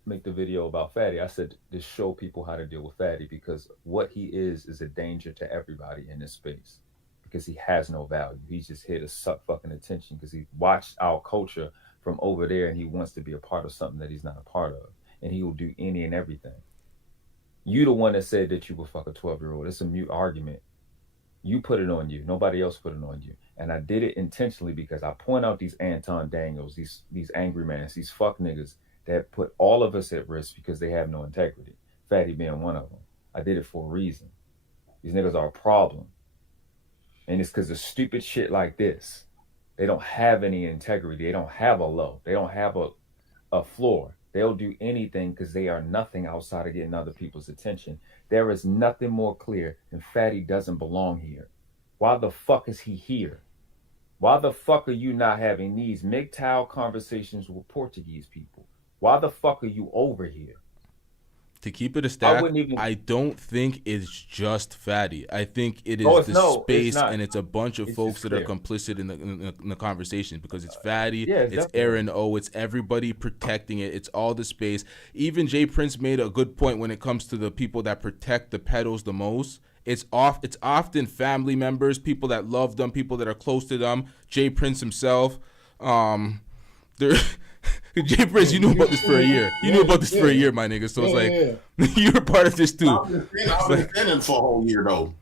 make the video about Fatty. I said to show people how to deal with Fatty, because what he is a danger to everybody in this space, because he has no value. He's just here to suck fucking attention because he watched our culture from over there, and he wants to be a part of something that he's not a part of, and he will do any and everything. You the one that said that you would fuck a 12-year-old. It's a mute argument. You put it on you. Nobody else put it on you. And I did it intentionally because I point out these Anton Daniels, these angry mans, these fuck niggas that put all of us at risk because they have no integrity. Fatty being one of them. I did it for a reason. These niggas are a problem. And it's because of stupid shit like this. They don't have any integrity. They don't have a low. They don't have a floor. They'll do anything because they are nothing outside of getting other people's attention. There is nothing more clear than Fatty doesn't belong here. Why the fuck is he here? Why the fuck are you not having these MGTOW conversations with Portuguese people? Why the fuck are you over here? To keep it a stack, I don't think it's just Fatty. I think it is space, and it's a bunch of folks that are complicit in the conversation, because it's Fatty, it's Aaron O, it's everybody protecting it. It's all the space. Even J Prince made a good point when it comes to the people that protect the pedos the most. It's often family members, people that love them, people that are close to them. J Prince himself, J Prince, you knew about this for a year. You knew about this for a year, my nigga. So it's like you were part of this too. I've been standing for a whole year though.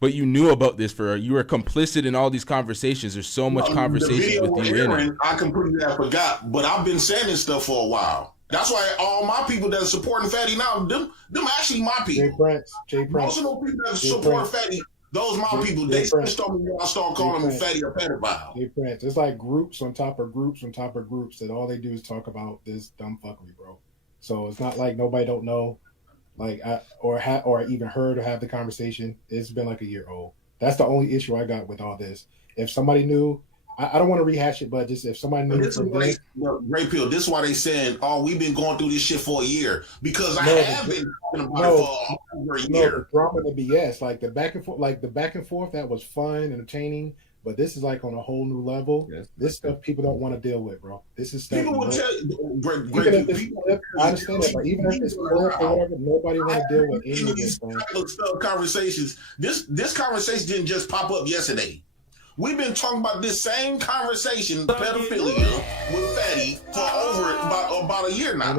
But you knew about this you were complicit in all these conversations. There's so much conversation with you in it. I completely forgot, but I've been saying this stuff for a while. That's why all my people that are supporting Fatty now, them actually my people. J Prince. Most of those people that support Fatty, those my people. They switched on me when I started calling him Fatty a pedophile. J Prince. It's like groups on top of groups on top of groups that all they do is talk about this dumb fuckery, bro. So it's not like nobody don't know, like or even heard or have the conversation. It's been like a year old. That's the only issue I got with all this. If somebody knew, I don't want to rehash it, but just if somebody knew. Great Pill. This is why they saying, "Oh, we've been going through this shit for a year," because I have been talking about it for over a year. The drama and the BS, like the back and forth, that was fun, entertaining. But this is like on a whole new level. Yes. This stuff people don't want to deal with, bro. This is stuff. People will tell I understand that, but even if it's or whatever, nobody want to deal with any of this. Conversations. This conversation didn't just pop up yesterday. We've been talking about this same conversation, pedophilia, with Fatty for over about a year now.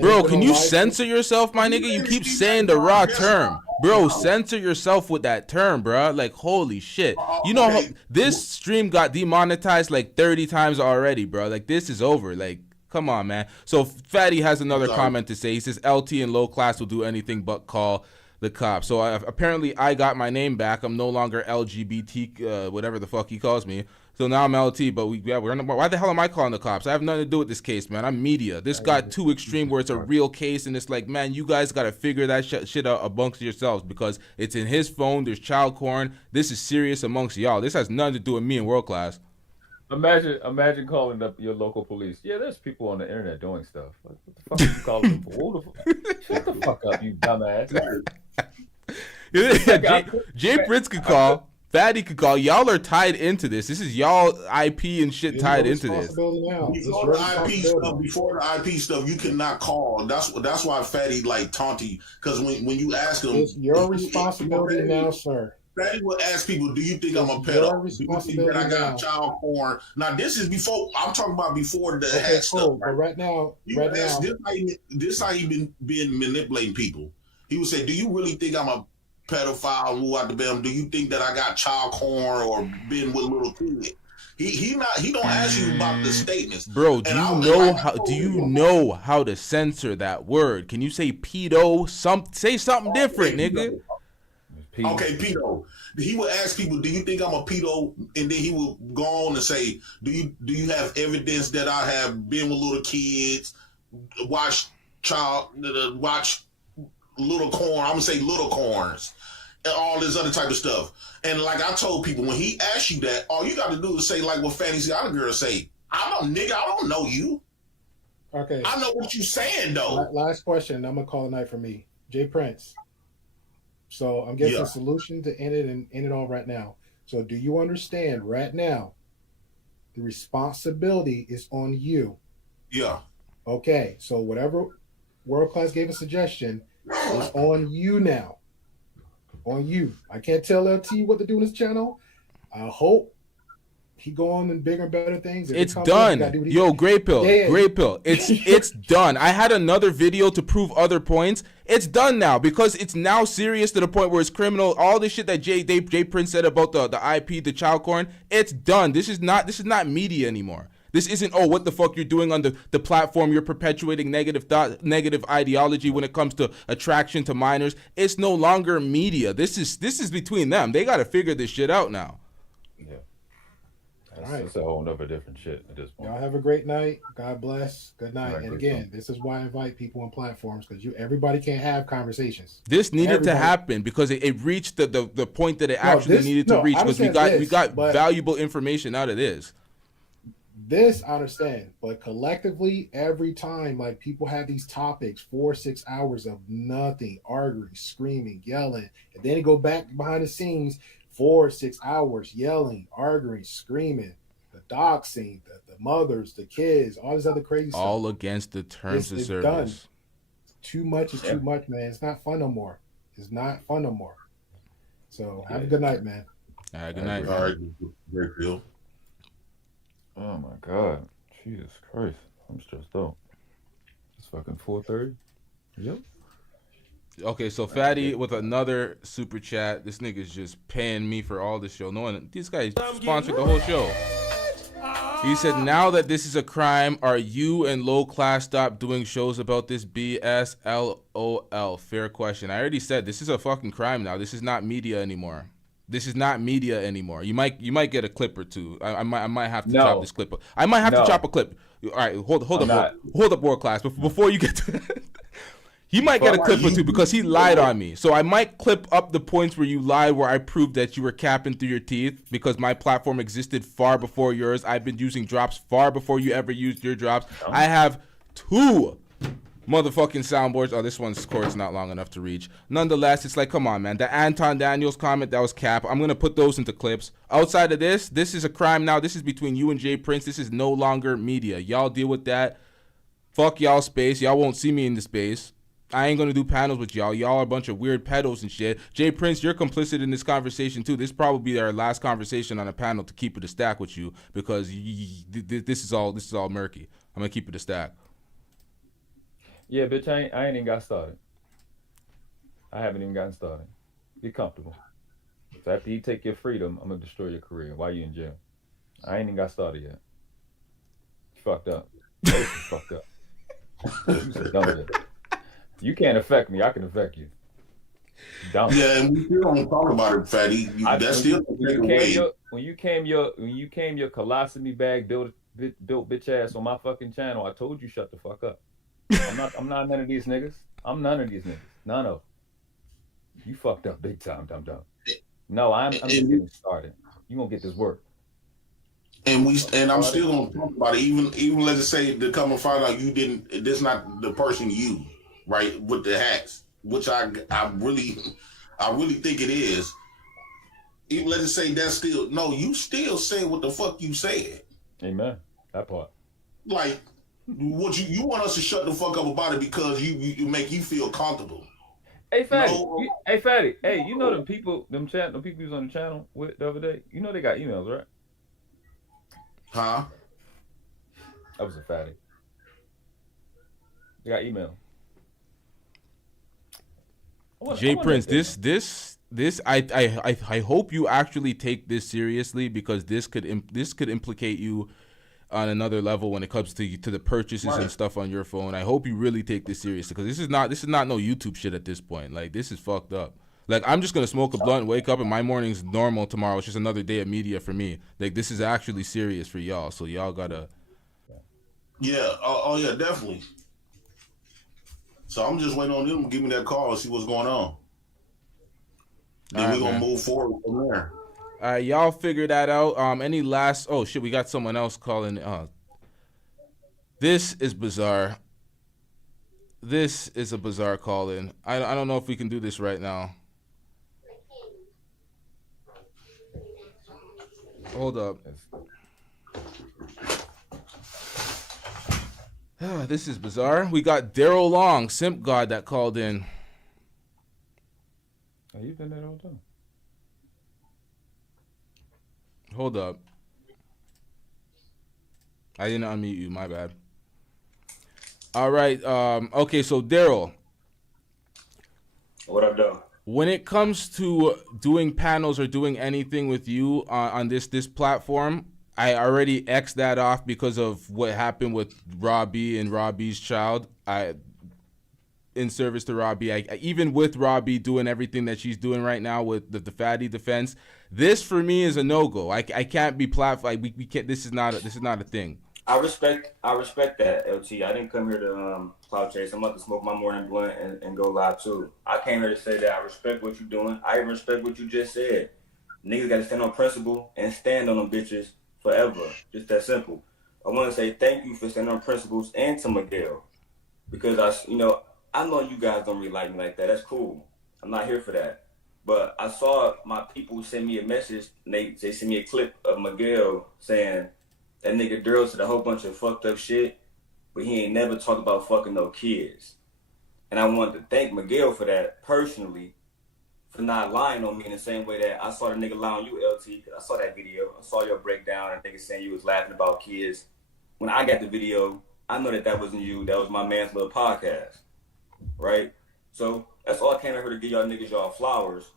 Bro, can you censor yourself, my nigga? You keep saying the raw term. Bro, censor yourself with that term, bro. Like, holy shit. You know, this stream got demonetized like 30 times already, bro. Like, this is over. Like, come on, man. So Fatty has another comment to say. He says, LT and low class will do anything but call the cops. So apparently I got my name back. I'm no longer LGBT, whatever the fuck he calls me. So now I'm LT, but why the hell am I calling the cops? I have nothing to do with this case, man. I'm media. This got too extreme where it's a real case, and it's like, man, you guys got to figure that shit out amongst yourselves, because it's in his phone. There's child porn. This is serious amongst y'all. This has nothing to do with me in world class. Imagine calling up your local police. Yeah, there's people on the internet doing stuff. What the fuck are you calling them for? Shut the fuck up, you dumbass. J Prince could call. Fatty could call. Y'all are tied into this. This is y'all IP and shit tied into this. Before the IP stuff, you cannot call. That's why Fatty like taunty, because when you ask him, it's your responsibility now, sir. Fatty will ask people, "Do you think I'm a pedo? Do you think that I got child porn?" Now this is before. I'm talking about before the hack stuff. But right now, this how he been manipulating people. He would say, "Do you really think I'm a pedophile? Who out the bed? Do you think that I got child porn or been with little kids?" He don't ask you about the statements. Bro, do you know how to censor that word? Can you say pedo? Say something different, nigga. Okay, pedo. He would ask people, "Do you think I'm a pedo?" And then he would go on and say, "Do you have evidence that I have been with little kids, watch little corn? I'm gonna say little corns, and all this other type of stuff." And like I told people, when he asks you that, all you got to do is say like what Fanny Scott girl say. I'm a nigga. I don't know you. Okay. I know what you saying though. Last question. I'm gonna call it night for me. J Prince. So I'm getting a solution to end it all right now. So do you understand right now? The responsibility is on you. Yeah. Okay. So whatever World Class gave a suggestion is on you now. On you. I can't tell LT what to do in his channel. I hope he go on and bigger and better things. It's done. Yo, Grey Pill. It's done. I had another video to prove other points. It's done now because it's now serious to the point where it's criminal. All this shit that J Prince said about the IP, the child porn, it's done. This is not media anymore. This isn't, oh, what the fuck you're doing on the platform. You're perpetuating negative thought, negative ideology when it comes to attraction to minors. It's no longer media. This is between them. They got to figure this shit out now. Yeah. That's a whole nother different shit at this point. Y'all have a great night. God bless. Good night. And again, this is why I invite people on platforms, because everybody can't have conversations. This needed to happen because it reached the point that it needed to reach, because we got valuable information out of this. This I understand, but collectively, every time like people have these topics, 4-6 hours of nothing, arguing, screaming, yelling, and then they go back behind the scenes, 4-6 hours yelling, arguing, screaming, the doxing, the mothers, the kids, all this other crazy stuff. All against the terms of service. Done. Too much is too much, man. It's not fun no more. It's not fun no more. So have a good night, man. All right, good night. All right, great Phil. Oh my God, Jesus Christ, I'm stressed out. It's fucking 4:30. Yep. Okay, so Fatty with another super chat. This nigga's just paying me for all this show. Knowing this guy sponsored the whole show. He said, now that this is a crime, are you and Low Class stop doing shows about this BS? LOL. Fair question. I already said this is a fucking crime now. This is not media anymore. This is not media anymore. You might get a clip or two. I might have to chop this clip. I might have to chop a clip. All right, hold up, World Class. Before you get to he might get a clip or two because he lied on me. So I might clip up the points where you lied, where I proved that you were capping through your teeth, because my platform existed far before yours. I've been using drops far before you ever used your drops. I have 2 motherfucking soundboards. Oh, this one's cord's not long enough to reach. Nonetheless, it's like, come on, man. The Anton Daniels comment, that was cap. I'm going to put those into clips. Outside of this is a crime now. This is between you and J Prince. This is no longer media. Y'all deal with that. Fuck y'all space. Y'all won't see me in the space. I ain't going to do panels with y'all. Y'all are a bunch of weird pedos and shit. J Prince, you're complicit in this conversation too. This is probably our last conversation on a panel to keep it a stack with you, because this is all murky. I'm going to keep it a stack. Yeah, bitch, I ain't even got started. I haven't even gotten started. Get comfortable. So after you take your freedom, I'm going to destroy your career while you in jail. I ain't even got started yet. You fucked up. You fucked up. You said dumb shit. You can't affect me. I can affect you. Dumb. Yeah, and we still don't talk about it, Fatty. When you came your colostomy bag built bitch ass on my fucking channel, I told you shut the fuck up. I'm not none of these niggas. I'm none of these niggas. None of them. You fucked up big time, dumb. No, I'm just getting started. You gonna get this work. And I'm still gonna talk about it. Even let's just say to come and find out you didn't. This not the person you. Right, with the hacks, which I really think it is. Even let's just say that's still you still say what the fuck you said. Amen. That part. Like, what you want us to shut the fuck up about it because you make you feel comfortable. Hey Fatty, hey, you know them people you was on the channel with the other day. You know they got emails, right? Huh? That was a Fatty. They got email. J Prince, this I hope you actually take this seriously, because this could implicate you on another level when it comes to the purchases and stuff on your phone. I hope you really take this seriously, because this is not no YouTube shit at this point. Like, this is fucked up. Like, I'm just gonna smoke a blunt, wake up, and my morning's normal tomorrow. It's just another day of media for me. Like, this is actually serious for y'all, so y'all gotta. Yeah. Oh yeah, definitely. So I'm just waiting on them to give me that call and see what's going on. Then we're gonna move forward from there. All right, y'all figure that out. Any last? Oh shit, we got someone else calling. This is bizarre. This is a bizarre call-in. I don't know if we can do this right now. Hold up. This is bizarre. We got Daryl Long, Simp God, that called in. Oh, you've been there all the time. Hold up. I didn't unmute you. My bad. All right. Okay, so Daryl. What up, though? When it comes to doing panels or doing anything with you on this platform, I already X'd that off because of what happened with Robbie and Robbie's child. In service to Robbie, even with Robbie doing everything that she's doing right now with the fatty defense, this for me is a no-go. I can't be we can't. This is not a thing. I respect that, LT. I didn't come here to cloud chase. I'm about to smoke my morning blunt and go live too. I came here to say that I respect what you're doing. I even respect what you just said. Niggas got to stand on principle and stand on them bitches forever. Just that simple. I want to say thank you for standing on principles, and to Miguel, because I know you guys don't really like me like that. That's cool. I'm not here for that. But I saw my people send me a message, and they sent me a clip of Miguel saying that nigga Daryl said a whole bunch of fucked up shit, but he ain't never talked about fucking no kids. And I wanted to thank Miguel for that personally, for not lying on me in the same way that I saw the nigga lie on you, LT. I saw that video. I saw your breakdown and niggas saying you was laughing about kids. When I got the video, I know that wasn't you. That was my man's little podcast. Right? So that's all I came here to give y'all niggas y'all flowers,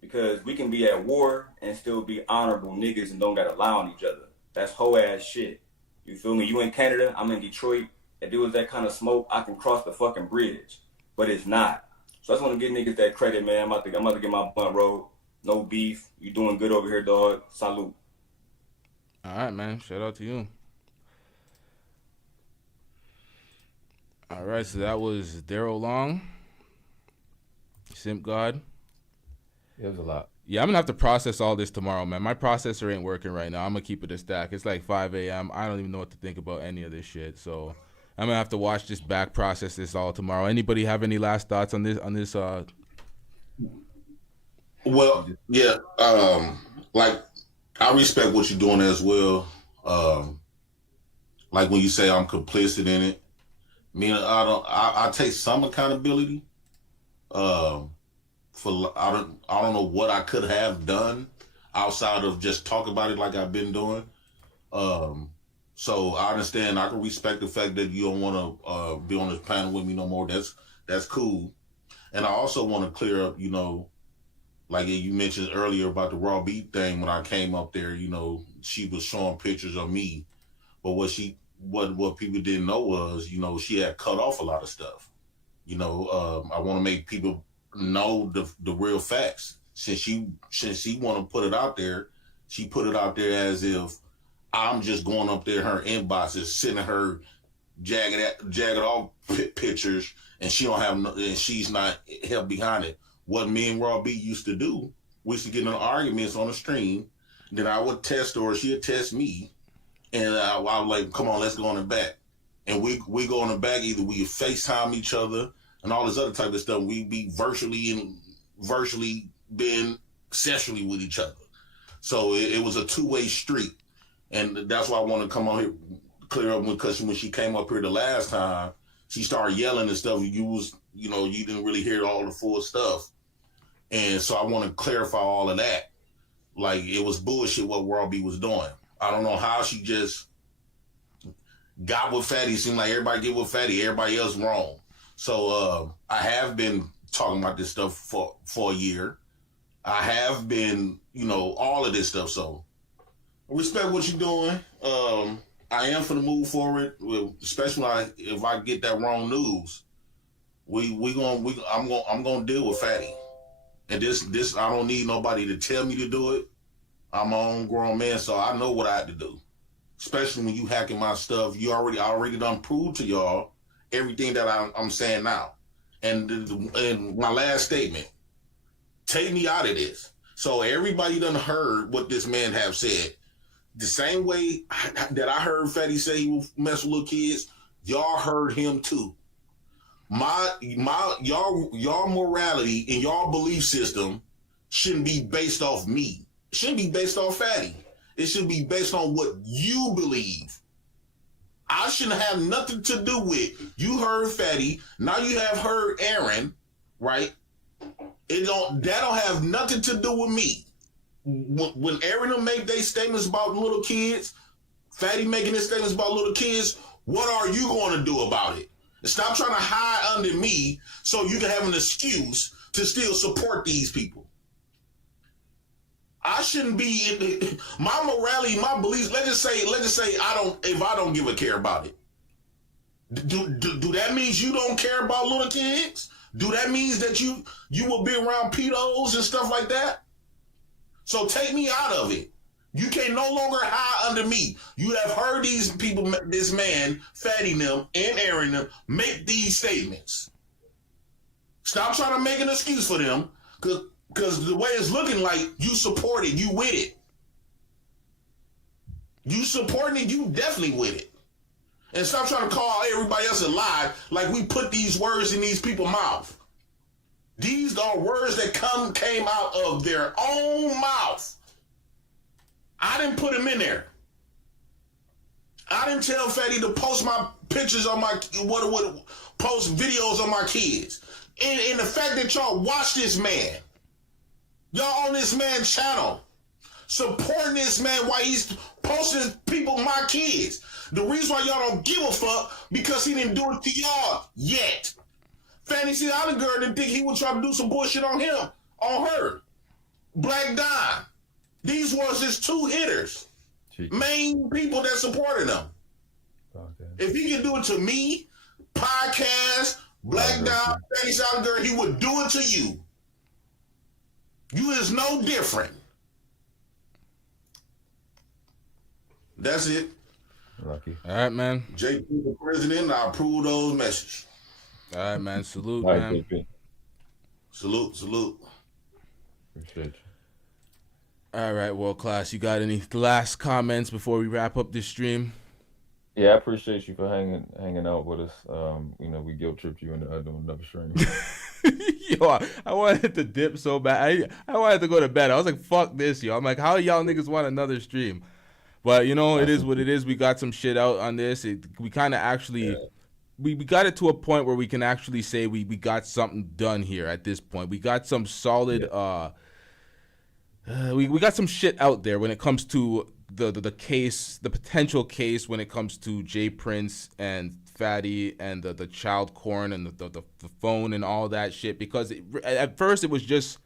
because we can be at war and still be honorable niggas and don't gotta lie on each other. That's hoe ass shit. You feel me? You in Canada, I'm in Detroit. If there was that kind of smoke, I can cross the fucking bridge. But it's not. So I just want to give niggas that credit, man. I'm about to get my blunt rolled. No beef. You doing good over here, dog. Salute. All right, man. Shout out to you. All right, so that was Daryl Long, Simp God. It was a lot. Yeah, I'm going to have to process all this tomorrow, man. My processor ain't working right now. I'm going to keep it a stack. It's like 5 a.m. I don't even know what to think about any of this shit. So I'm going to have to watch this back, process this all tomorrow. Anybody have any last thoughts on this? Well, yeah. Like, I respect what you're doing as well. Like when you say I'm complicit in it. I mean, I take some accountability. I don't know what I could have done outside of just talk about it like I've been doing. So I understand. I can respect the fact that you don't want to be on this panel with me no more. That's cool. And I also want to clear up, like you mentioned earlier about the raw beat thing. When I came up there, she was showing pictures of me, but what people didn't know was, she had cut off a lot of stuff. I want to make people know the real facts. Since she want to put it out there, she put it out there as if I'm just going up there, her inboxes, sending her jagged off pictures, and she don't have and she's not held behind it. What me and Raw B used to do, we used to get in arguments on the stream. Then I would test her, or she'd test me, and I was like, "Come on, let's go on the back." And we go on the back. Either we FaceTime each other and all this other type of stuff. We be virtually being sexually with each other. So it was a two-way street. And that's why I want to come on here, clear up, because when she came up here the last time, she started yelling and stuff. You didn't really hear all the full stuff. And so I want to clarify all of that. Like, it was bullshit what Robbie was doing. I don't know how she just got with Fatty. It seemed like everybody get with Fatty, everybody else wrong. So I have been talking about this stuff for a year. I have been, all of this stuff. So I respect what you're doing. I am for the move forward, especially if I get that wrong news. I'm gonna deal with Fatty, and this I don't need nobody to tell me to do it. I'm my own grown man, so I know what I have to do. Especially when you hacking my stuff, I already done proved to y'all everything that I'm saying now. And my last statement, take me out of this. So everybody done heard what this man have said. The same way that I heard Fatty say he would mess with little kids, y'all heard him too. Y'all morality and y'all belief system shouldn't be based off me. It shouldn't be based off Fatty. It should be based on what you believe. I shouldn't have nothing to do with. You heard Fatty. Now you have heard Aaron, right? That don't have nothing to do with me. When Aaron make their statements about little kids, Fatty making his statements about little kids, what are you going to do about it? Stop trying to hide under me so you can have an excuse to still support these people. I shouldn't be in my morality, my beliefs. Let's just say if I don't give a care about it. Do that means you don't care about little kids? Do that means that you will be around pedos and stuff like that? So take me out of it. You can no longer hide under me. You have heard these people, this man, Fatty them and Aaron them, make these statements. Stop trying to make an excuse for them, because the way it's looking like, you support it, you with it. You supporting it, you definitely with it. And stop trying to call everybody else a lie like we put these words in these people's mouth. These are words that came out of their own mouth. I didn't put them in there. I didn't tell Fatty to post my pictures on my post videos on my kids. And the fact that y'all watch this man, y'all on this man's channel, supporting this man while he's posting people, my kids. The reason why y'all don't give a fuck, because he didn't do it to y'all yet. Fantasy Island Girl didn't think he would try to do some bullshit on him, on her. Black Don. These was his two hitters. Main people that supported him. Okay. If he can do it to me, podcast, Black Don, Fantasy Island Girl, he would do it to you. You is no different. That's it. Lucky. All right, man. JP the president, I approve those messages. All right, man. Salute, All right, man. JP. Salute. Appreciate you. All right, World Class. You got any last comments before we wrap up this stream? Yeah, I appreciate you for hanging out with us. We guilt tripped you into doing another stream. Yo, I wanted to dip so bad. I wanted to go to bed. I was like, fuck this, yo. I'm like, how y'all niggas want another stream? But, it is what it is. We got some shit out on this. We kind of actually... Yeah. We got it to a point where we can actually say we got something done here at this point. We got some solid... we got some shit out there when it comes to the case, the potential case when it comes to J Prince and Fatty and the child corn and the phone and all that shit. Because at first it was just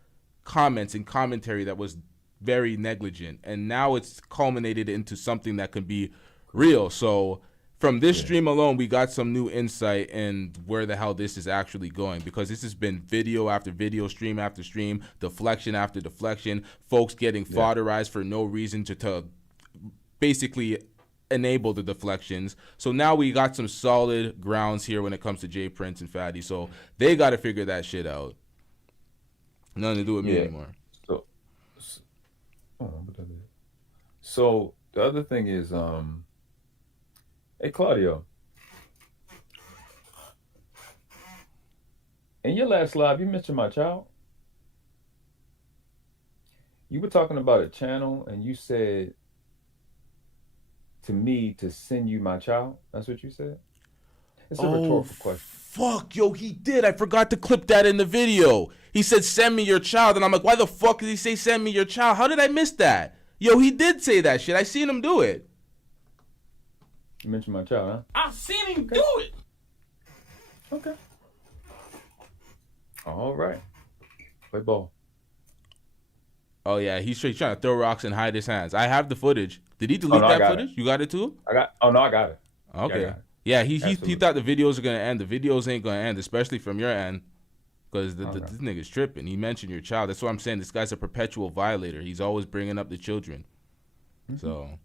comments and commentary that was very negligent, and now it's culminated into something that can be real. So from this stream alone, we got some new insight in where the hell this is actually going, because this has been video after video, stream after stream, deflection after deflection, folks getting fodderized for no reason to basically enable the deflections. So now we got some solid grounds here when it comes to J Prince and Fatty. So they got to figure that shit out. Nothing to do with me anymore. So the other thing is, hey Claudio, in your last live, you mentioned my child. You were talking about a channel, and you said to me to send you my child. That's what you said? It's a rhetorical question. Fuck, yo, he did. I forgot to clip that in the video. He said, send me your child. And I'm like, why the fuck did he say, send me your child? How did I miss that? Yo, he did say that shit. I seen him do it. You mentioned my child, huh? I seen him do it. Okay. All right. Play ball. Oh yeah, he's trying to throw rocks and hide his hands. I have the footage. Did he delete that footage? You got it too? I got it. Okay. Yeah, he thought the videos are gonna end. The videos ain't gonna end, especially from your end, because this nigga's tripping. He mentioned your child. That's what I'm saying. This guy's a perpetual violator. He's always bringing up the children. So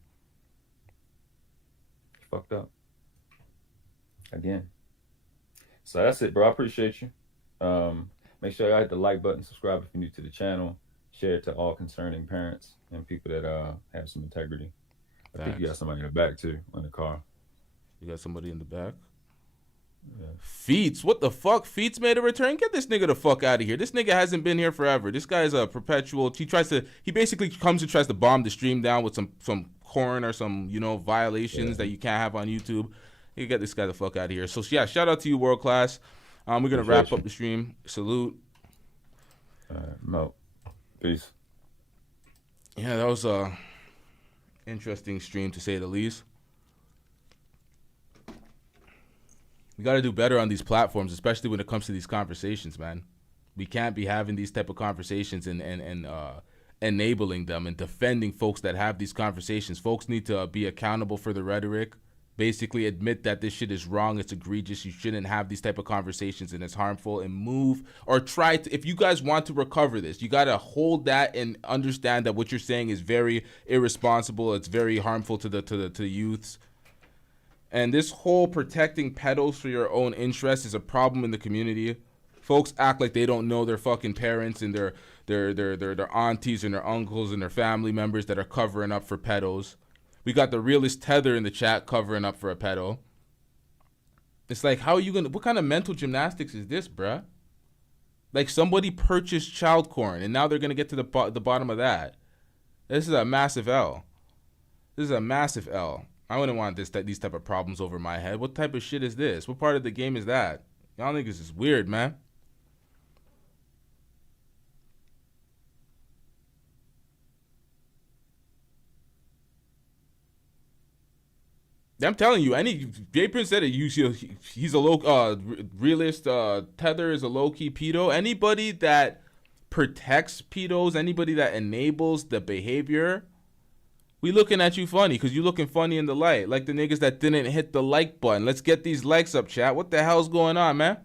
fucked up again. So that's it, bro. I appreciate you. Make sure y'all hit the like button, subscribe if you're new to the channel, share it to all concerning parents and people that have some integrity. I think you got somebody in the back too, in the car. You got somebody in the back? Yeah. Feats, what the fuck? Feats made a return? Get this nigga the fuck out of here. This nigga hasn't been here forever. This guy's a perpetual. He basically comes and tries to bomb the stream down with some corn or some, violations that you can't have on YouTube. You get this guy the fuck out of here. So yeah, shout out to you, World Class. We're gonna wrap up the stream. Salute. No. Peace. Yeah, that was a interesting stream to say the least. We got to do better on these platforms, especially when it comes to these conversations, man. We can't be having these type of conversations and enabling them and defending folks that have these conversations. Folks need to be accountable for the rhetoric. Basically admit that this shit is wrong, it's egregious, you shouldn't have these type of conversations and it's harmful, and move or try to, if you guys want to recover this, you got to hold that and understand that what you're saying is very irresponsible, it's very harmful to the youths. And this whole protecting pedos for your own interests is a problem in the community. Folks act like they don't know their fucking parents and their aunties and their uncles and their family members that are covering up for pedos. We got the realest Tether in the chat covering up for a pedo. It's like, how are you what kind of mental gymnastics is this, bruh? Like, somebody purchased child corn and now they're gonna get to the bottom of that. This is a massive L. This is a massive L. I wouldn't want these type of problems over my head. What type of shit is this? What part of the game is that? Y'all niggas is weird, man. I'm telling you, J Prince said it. He's a low realist. Tether is a low key pedo. Anybody that protects pedos, anybody that enables the behavior, we looking at you funny because you looking funny in the light, like the niggas that didn't hit the like button. Let's get these likes up, chat. What the hell's going on, man?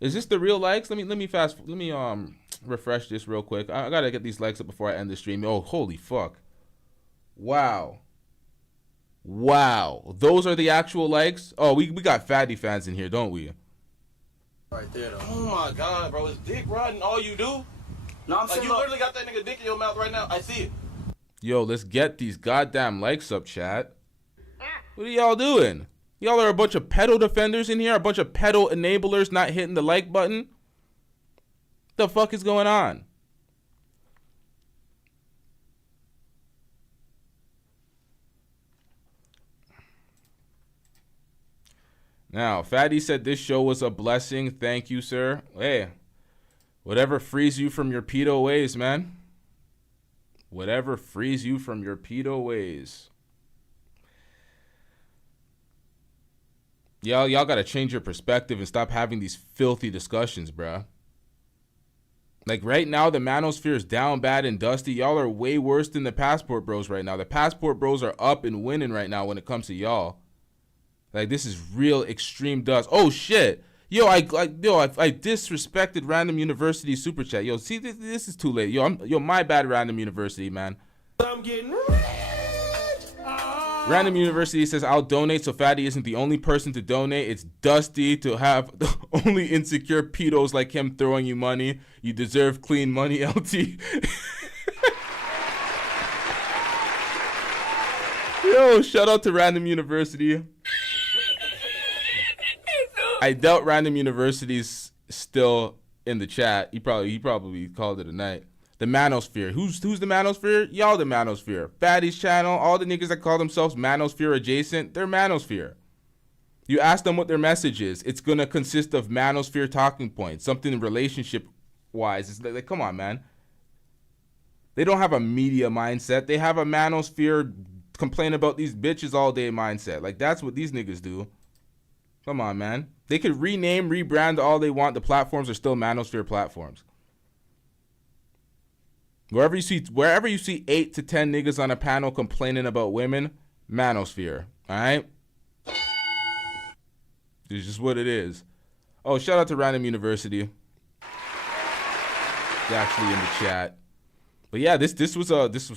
Is this the real likes? Let me refresh this real quick. I gotta get these likes up before I end the stream. Oh, holy fuck! Wow, those are the actual likes. Oh, we got fatty fans in here, don't we? Right there, though. Oh my god, bro, it's dick riding. All you do? No, I'm saying you literally got that nigga dick in your mouth right now. I see it. Yo, let's get these goddamn likes up, chat. What are y'all doing? Y'all are a bunch of pedo defenders in here, a bunch of pedo enablers not hitting the like button. The fuck is going on? Now, Fatty said this show was a blessing. Thank you, sir. Hey, whatever frees you from your pedo ways, man. Whatever frees you from your pedo ways. Y'all gotta change your perspective and stop having these filthy discussions, bruh. Like, right now, the Manosphere is down bad and dusty. Y'all are way worse than the Passport Bros right now. The Passport Bros are up and winning right now when it comes to y'all. Like, this is real extreme dust. Oh, shit. Yo, I disrespected Random University Super Chat. Yo, see, this is too late. Yo, my bad, Random University, man. I'm getting rich. Random University says, I'll donate, so Fatty isn't the only person to donate. It's dusty to have only insecure pedos like him throwing you money. You deserve clean money, LT. Yo, shout out to Random University. I doubt Random University's still in the chat. He probably called it a night. The Manosphere. Who's the Manosphere? Y'all the Manosphere. Fatty's channel, all the niggas that call themselves Manosphere adjacent, they're Manosphere. You ask them what their message is, it's gonna consist of Manosphere talking points, something relationship-wise. It's like, come on, man. They don't have a media mindset. They have a Manosphere complain about these bitches all day mindset. Like, that's what these niggas do. Come on, man. They could rename, rebrand all they want. The platforms are still Manosphere platforms. Wherever you see 8 to 10 niggas on a panel complaining about women, Manosphere. All right? It's just what it is. Oh, shout out to Random University. They're actually in the chat. But yeah, this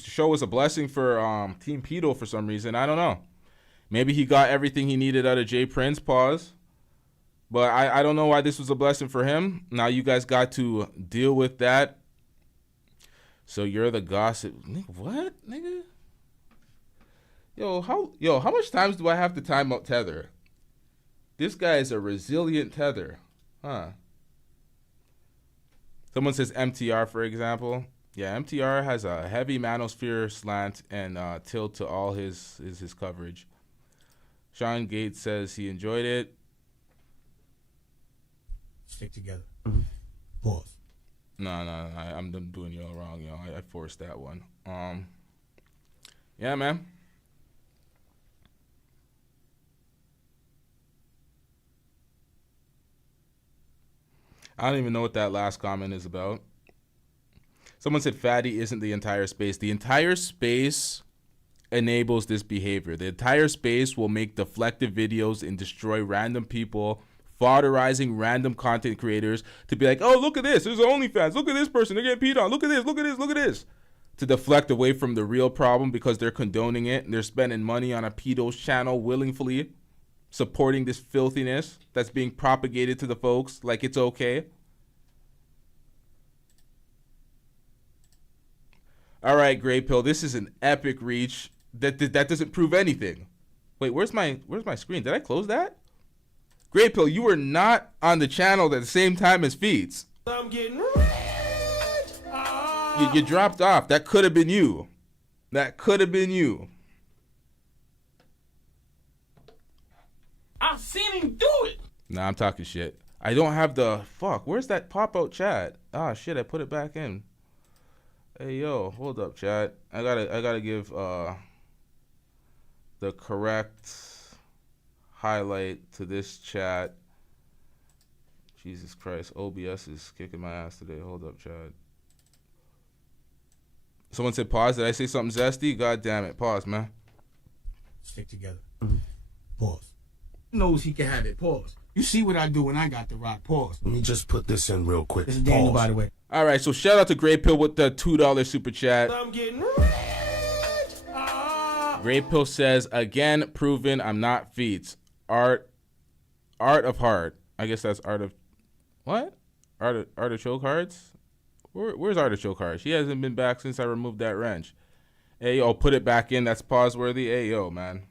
show was a blessing for Team Pedo for some reason. I don't know. Maybe he got everything he needed out of J Prince. Pause. But I don't know why this was a blessing for him. Now you guys got to deal with that. So you're the gossip. What, nigga? Yo, how much times do I have to time out Tether? This guy is a resilient Tether. Huh. Someone says MTR, for example. Yeah, MTR has a heavy Manosphere slant and tilt to all his coverage. Sean Gates says he enjoyed it. Stick together. Pause. No, I'm doing y'all wrong, yo. I forced that one. Yeah, man. I don't even know what that last comment is about. Someone said fatty isn't the entire space. The entire space enables this behavior. The entire space will make deflective videos and destroy random people, fodderizing random content creators to be like, oh, look at this. There's OnlyFans. Look at this person. They're getting peed on. Look at this. Look at this. Look at this. To deflect away from the real problem because they're condoning it and they're spending money on a pedo's channel willingly, supporting this filthiness that's being propagated to the folks like it's okay. All right, Gray Pill. This is an epic reach. That doesn't prove anything. Wait, where's my screen? Did I close that? Gray Pill, you were not on the channel at the same time as Feats. I'm getting You dropped off. That could have been you. That could have been you. I've seen him do it. Nah, I'm talking shit. I don't have the fuck. Where's that pop-out chat? Ah, shit, I put it back in. Hey, yo, hold up, chat. I gotta give the correct highlight to this chat. Jesus Christ, OBS is kicking my ass today. Hold up, chat. Someone said pause. Did I say something zesty? God damn it. Pause, man. Stick together. Pause. Knows he can have it. Pause. You see what I do when I got the rock. Pause. Let me just put this in real quick. This is Daniel, by the way. All right, so shout out to Grey Pill with the $2 super chat. I'm getting Grey Pill says, again, proven I'm not Feats. Art of heart. I guess that's art of what? Artichoke hearts? Where's Artichoke heart? She hasn't been back since I removed that wrench. Hey, yo, put it back in. That's pause worthy. Hey, yo, man.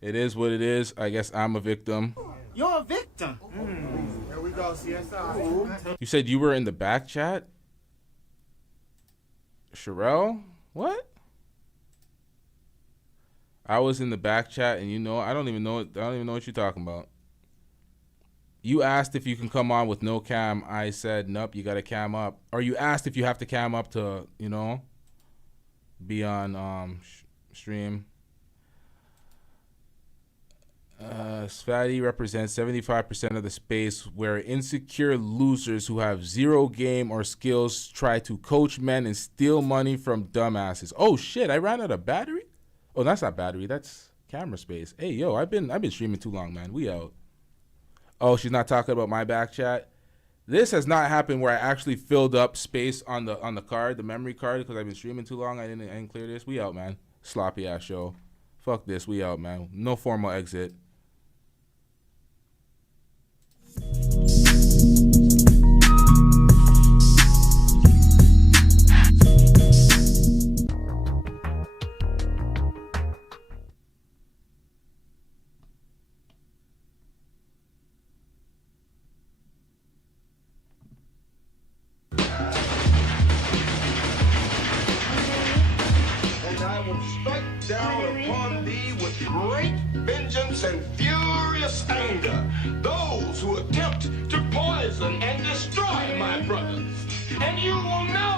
It is what it is. I guess I'm a victim. You're a victim. There we go, CSI. You said you were in the back chat? Sherelle? What? I was in the back chat, and I don't even know what you're talking about. You asked if you can come on with no cam. I said, nope, you got to cam up. Or you asked if you have to cam up to, be on stream. Sfatty represents 75% of the space where insecure losers who have zero game or skills try to coach men and steal money from dumbasses. Oh shit, I ran out of battery? Oh, that's not battery, that's camera space. Hey yo, I've been streaming too long, man. We out. Oh, she's not talking about my back chat. This has not happened where I actually filled up space on the card, the memory card, because I've been streaming too long. I didn't clear this. We out, man. Sloppy ass show. Fuck this. We out, man. No formal exit. Down upon thee with great vengeance and furious anger, those who attempt to poison and destroy my brothers. And you will know